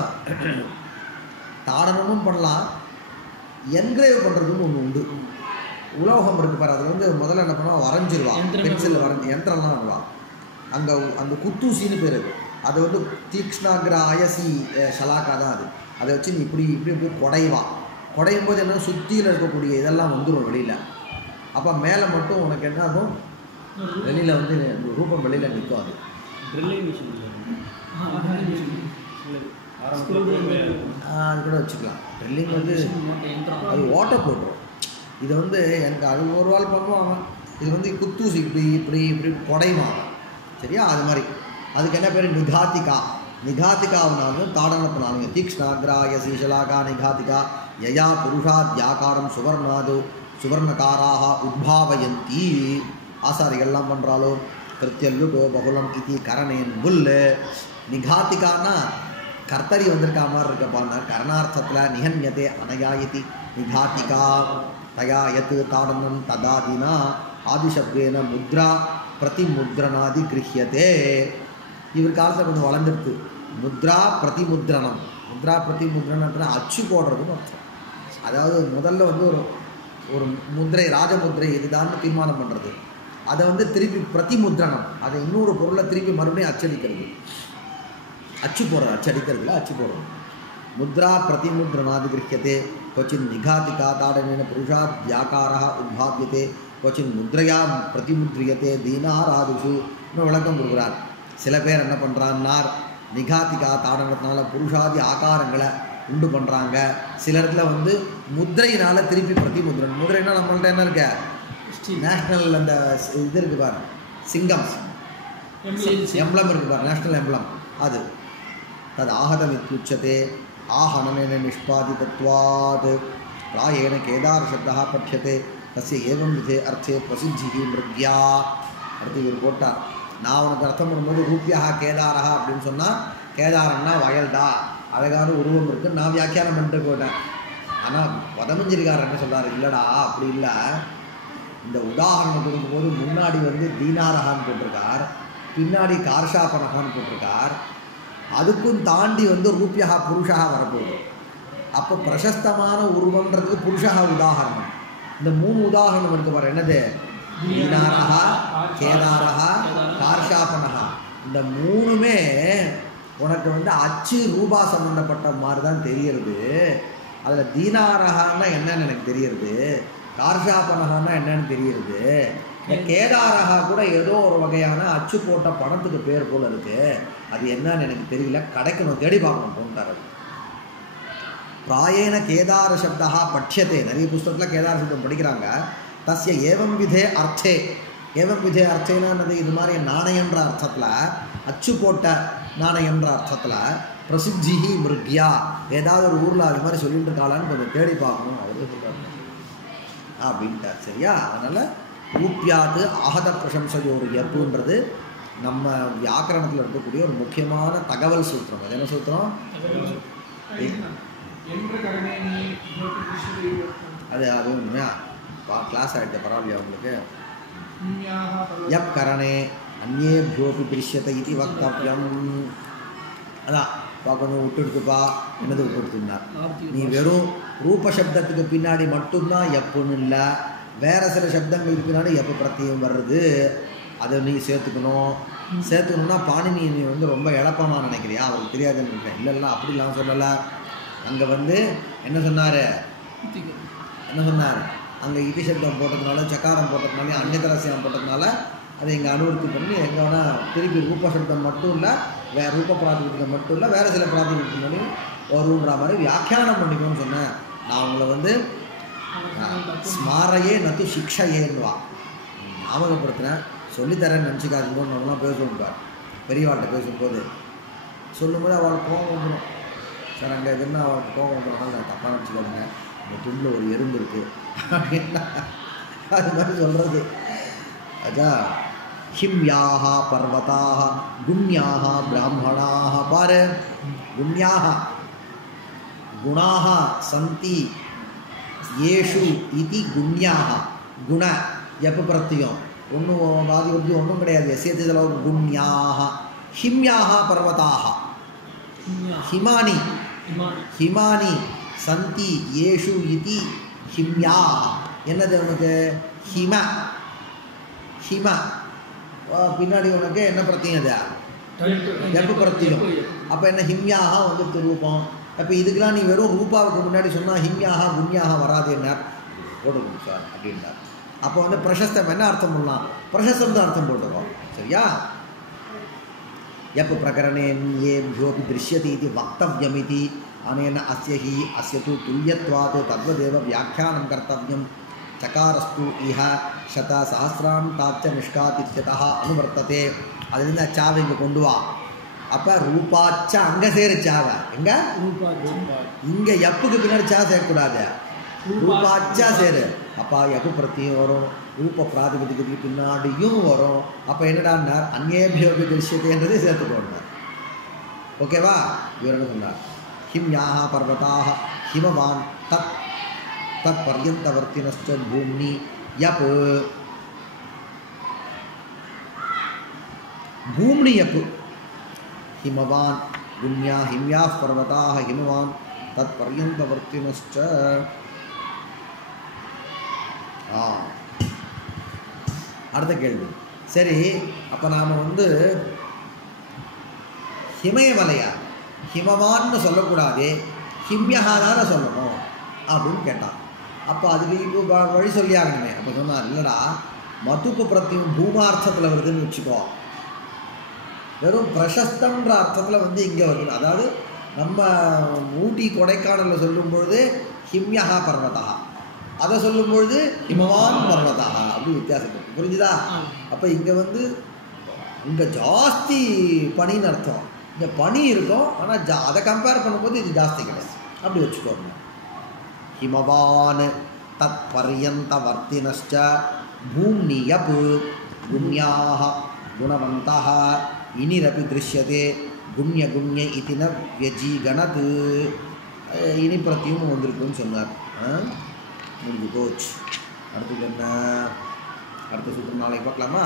தாடனமும் பண்ணலாம், என்கிரேவ் பண்ணுறதுன்னு ஒன்று உண்டு. உலோகம் இருக்குது பாரு, அதில் வந்து முதல்ல என்ன பண்ணுவான், வரைஞ்சிருவான், பென்சிலில் வரைஞ்சி யந்திரம்லாம் பண்ணுவான். அங்கே அந்த குத்தூசின்னு பேர். அது வந்து தீக்ஷ்ணாகிற ஆயசி ஷலாக்கா தான் அது. அதை வச்சு நீ இப்படி இப்படி இப்படி குடைவான். குடையும் போது என்ன, சுற்றியில் இருக்கக்கூடிய இதெல்லாம் வந்துடும் வெளியில். அப்போ மேலே மட்டும் உனக்கு என்ன ஆகும், வெளியில் வந்து ரூபம் வெளியில் நிற்கும். அது அது கூட வச்சுக்கலாம். ட்ரில்லிங் வந்து அது ஓட்ட போட்டுரும். இது வந்து எனக்கு அது ஒரு வாழ் பண்ணுவாங்க. இது வந்து குத்தூசி இப்படி இப்படி இப்படி குடைவாங்க. சரியா? அது மாதிரி அதுக்கு என்ன பேர்? நிகாதிகா. நிகாதிகாவினாலும் தாடனத்தினாலும் தீக்ஷ்ணாகிராய சீஷலாகா நிகாதிகா யயா புருஷாத் யாக்காரம் சுவர்ணாது சுவர்ணகாராக உத்பாவயந்தி. ஆசாரிகள்லாம் பண்ணுறாலோ கிருத்தியல்லுட்டோ பகுலம் இது கரணேன் புல். நிகாதிகான்னா கர்த்தரி வந்திருக்கா மாதிரி இருக்கப்பான்னா கரணார்த்தத்தில் நிகன்யதே அனயாயதி நிகாதிகா தயா யத் தாடனம் ததாதினா ஆதிசப்தேன முத்ரா பிரதிமுத்ரணாதி கிரஹியதே. இவர் காலத்தில் கொஞ்சம் வளர்ந்துருக்கு. முத்ரா பிரதிமுத்ரணம், முத்ரா பிரதிமுத்ரணம்னா அச்சு போடுறதுன்னு அர்த்தம். அதாவது முதல்ல வந்து ஒரு முத்திரை, ராஜமுத்திரை இதுதான் தீர்மானம் பண்ணுறது. அதை வந்து திருப்பி பிரதிமுத்ரணம், அதை இன்னொரு பொருளை திருப்பி மறுபடியும் அச்சடிக்கிறது. அச்சு போடுறது, அச்சடிக்கிறதுல அச்சு போடுறது. முத்ரா பிரதிமுத்ரணாதி கிரஹியதே. क्वचिन् निघातिका ताडनेन पुरुषात् व्याकारः उद्भाव्यते क्वचिन् मुद्रया प्रतिमुद्रियते दीनारादिषु. இன்னும் விளக்கம் கொடுக்குறார். சில பேர் என்ன பண்ணுறான்னார், நிகாதிகா தாடனத்தினால புருஷாதி ஆகாரங்களை உண்டு பண்ணுறாங்க. சில இடத்துல வந்து முத்திரையினால் திருப்பி பிரதிமுத்ரன். முதிரைனா நம்மள்ட்ட என்ன இருக்க, நேஷ்னல் அந்த இது இருக்குது பாரு, சிங்கம் எம்ப்ளம் இருக்குது பாரு, நேஷ்னல் எம்ப்ளம். அது தது ஆகதமித்யுச்யதே आहननेन निष्पादितत्वात् प्रायेण केदारशब्दः पठ्यते तस्य एवं विधे अर्थे प्रसिद्धिः मृग्या. அடுத்து இவர் போட்டார், நான் உனக்கு அர்த்தம் பண்ணும்போது ரூபியா கேதாரா அப்படின்னு சொன்னால் கேதாரன்னா வயல்டா, அழகான உருவம் இருக்குது, நான் வியாக்கியானம் பண்ணிட்டு போயிட்டேன். ஆனால் வதமஞ்சிரிகாரர் என்ன சொல்கிறார், இல்லைடா அப்படி இல்லை. இந்த உதாரணம் கொடுக்கும்போது முன்னாடி வந்து தீனாரகான்னு போட்டிருக்கார், பின்னாடி கார்ஷாபனகான்னு போட்டிருக்கார். அதுக்கும் தாண்டி வந்து ரூபியா புருஷா வரப்போகுது. அப்போ பிரசஸ்தமான உருவன்றதுக்கு புருஷா உதாரணம். இந்த 3 உதாரணம் இருக்கு பாரு, என்னது? தீனாரஹா, கேதாரஹா, கார்ஷாபனஹா. இந்த 3மே உனக்கு வந்து அச்சு ரூபா சம்பந்தப்பட்ட மாதிரி தான் தெரியுது. அதில் தீனாரஹான்னா என்னன்னு எனக்கு தெரியுது, கார்ஷாபனஹான்னா என்னன்னு தெரியுது. இந்த கேதாரஹா கூட ஏதோ ஒரு வகையான அச்சு போட்ட பணத்துக்கு பேர் போல் இருக்குது, அது என்னன்னு எனக்கு தெரியல, கிடைக்கணும், தேடி பார்க்கணும் போன்ட்டார். பிராயேன கேதார சப்தா பட்சியத்தே. நிறைய புஸ்தகத்தில் கேதார சப்தம் படிக்கிறாங்க. தஸ்ய ஏவம் விதே அர்த்தே. ஏவம் விதே அர்த்தேனா என்னது, இது மாதிரி நாணயன்ற அர்த்தத்தில், அச்சு போட்ட நாணயன்ற அர்த்தத்தில், பிரசித்திஹி மிருக்யா, ஏதாவது ஒரு ஊரில் அது மாதிரி சொல்லிட்டு இருக்காளான்னு கொஞ்சம் தேடி பார்க்கணும் அவரு சொல்கிறாங்க அப்படின்ட்டார். சரியா? அதனால் ரூப்யாத்து அகத பிரசம்சையோர் எப்புன்றது நம்ம வியாக்கரணத்தில் இருக்கக்கூடிய ஒரு முக்கியமான தகவல் சூத்திரம். அது என்ன சூத்திரம்? என்ற கரணேனி ஜோதி திருஷ்யதே அது அது உண்மையா கிளாஸ் ஆகிட்ட பரவாயில்லையா உங்களுக்கு புண்ணியாக யப் கரணே அந்நேபியோபி திருஷ்யத்தை இது வக்தவ்யம் அதான் கொஞ்சம் விட்டுடுத்துப்பா என்னது விட்டுடுத்துனார் நீ வெறும் ரூப சப்தத்துக்கு பின்னாடி மட்டும்தான் எப்புன்னு இல்லை வேறு சில சப்தங்களுக்கு பின்னாடி எப்போ பிரத்தியம் வர்றது அதை நீ சேர்த்துக்கணும்னா பாணினி நீ வந்து ரொம்ப இழப்பமாக நினைக்கிறியா அவருக்கு தெரியாதுன்னு நினைக்கிறேன் இல்லை அப்படிலாம் சொல்லலை அங்கே வந்து என்ன சொன்னார் அங்கே இதி சப்தம் போட்டதுனால சக்காரம் போட்டதுனால அந்நியதரசியம் போட்டதுனால அதை இங்கே அனுவர்த்தி பண்ணி எங்கே வேணால் திருப்பி ரூப சப்தம் மட்டும் இல்லை வேறு ரூப பிராதிபதிகம் மட்டும் இல்லை வேறு சில பிராதிபதிகம் வருன்ற மாதிரி வியாக்கியானம் பண்ணிக்கணும்னு சொன்னேன் நான் உங்களை வந்து ஸ்மாரையே நத்து சிக்ஷையேன்னுவா ஞாபகப்படுத்தினேன் சொல்லித்தரேன்னு நினச்சிக்காதீங்கன்னு நம்மளாம் பேசுவோம் பார் பெரியவாள்கிட்ட பேசும்போது சொல்லும்போது அவளுக்கு கோபம் வந்துடும் சார் அங்கே எதுனா அவளுக்கு கோபம் வந்துடும் நான் தப்பாக நினச்சிக்காதுங்க இந்த துண்டில் ஒரு எறும்பு இருக்குது அப்படின்னா அது மாதிரி சொல்கிறது அதான் ஹிம்யாக பர்வதாக குண்யாக பிராமணாக பாரு குண்யாக குணாக சந்தி ஏஷு இது குண்யாக குண எப்போ பிரத்தியம் ஒன்றும் பாதி வந்து ஒன்றும் கிடையாது சேர்த்ததில் ஒரு குண்யாக ஹிம்யாக பர்வதாக ஹிமானி ஹிமானி சந்தி ஏஷு இது ஹிம்யா என்னது உனக்கு ஹிம ஹிம பின்னாடி உனக்கு என்ன பிரத்தியம் அது எப்போ பிரத்தியம் அப்போ என்ன ஹிம்யாக வந்து ரூபம் அப்போ இதுக்கெல்லாம் நீ வெறும் ரூபாவுக்கு முன்னாடி சொன்னால் ஹிம்யாக குண்யாக வராது என்ன போட்டுக்கணும் சார் அப்படின்னார் அப்போ வந்து பிரசஸ்தம் என்ன அர்த்தம் பண்ணலாம் பிரசஸ்தம் தான் அர்த்தம் போட்டுக்கோம் சரியா எப்போ பிரகரணே ஏபியோபி திருஷ்யதி இது வக்தவ்யமிதி அனேன அஸ்ய ஹி அஸ்ய து துல்யத்வாத் தத்வதேவ வியாக்கியானம் கர்த்தவ்யம் சகாரஸ்து இஹ சத சஹஸ்ராந்தாச்ச நிஷ்காதித்யதா அனுவர்த்ததே அதுலேருந்து அச்சாவை இங்கே கொண்டு வா அப்போ ரூபாச்ச அங்கே சேரு சாவை எங்கே இங்கே எப்புக்கு பின்னாடி சா சேர்க்கக்கூடாது ரூபாச்சா சேரு அப்போ எப்பு பிரத்தியும் வரும் ரூப பிராதிபதிக்கு பின்னாடியும் வரும் அப்போ என்னடான்னா அந்நேபியோபி திருஷ்யத்தைன்றதே சேர்த்துக்கோண்டார் ஓகேவா இவர் என்ன சொன்னார் ஹிம்யாக பர்வதாக ஹிமவான் தத் பர்யந்தவர்த்தினஸ்ச பூம்னி யப் பூம்னி யப் ஹிமவான் குண்யா ஹிம்யா பர்வதாக ஹிமவான் தத் பர்யந்தவர்த்தினஸ்ச அடுத்த கேள்வி சரி அப்போ நாம் வந்து ஹிமயமலையா ஹிமவான்னு சொல்லக்கூடாது ஹிம்யகா தானே சொல்லணும் அப்படின்னு கேட்டான் அப்போ அதுக்கு இப்போ வழி சொல்லி ஆகணுமே அப்போ சொன்னார் இல்லைடா மதுப்பு பிரத்தியம் பூமார்த்தத்தில் வருதுன்னு வச்சுக்கோ வெறும் பிரசஸ்தன்ற அர்த்தத்தில் வந்து இங்கே வருது அதாவது நம்ம ஊட்டி கொடைக்கானலில் சொல்லும்பொழுது ஹிம்யகா பர்வதா அதை சொல்லும்பொழுது ஹிமவான் பர்வதா அப்படி வித்தியாசம் புரிஞ்சுதா அப்போ இங்கே வந்து இங்கே ஜாஸ்தி பனின்னு அர்த்தம் இங்கே பனி இருக்கும் ஆனால் அதை கம்பேர் பண்ணும்போது இது ஜாஸ்தி கிடையாது அப்படி வச்சுக்கோங்க ஹிமவான் தத் பர்யந்தவர்த்தினஸ்ச பூம்னி யப் குண்யாக குணவந்தः இனிரபி திருஷ்யதே குண்ய குண்ய இதின வியஜீகணத் இனி பிரத்தியும் வந்திருக்குன்னு சொன்னார் முடிஞ்சு போச்சு அடுத்தது என்ன அடுத்த சூத்திரம் நாளைக்கு பார்க்கலாமா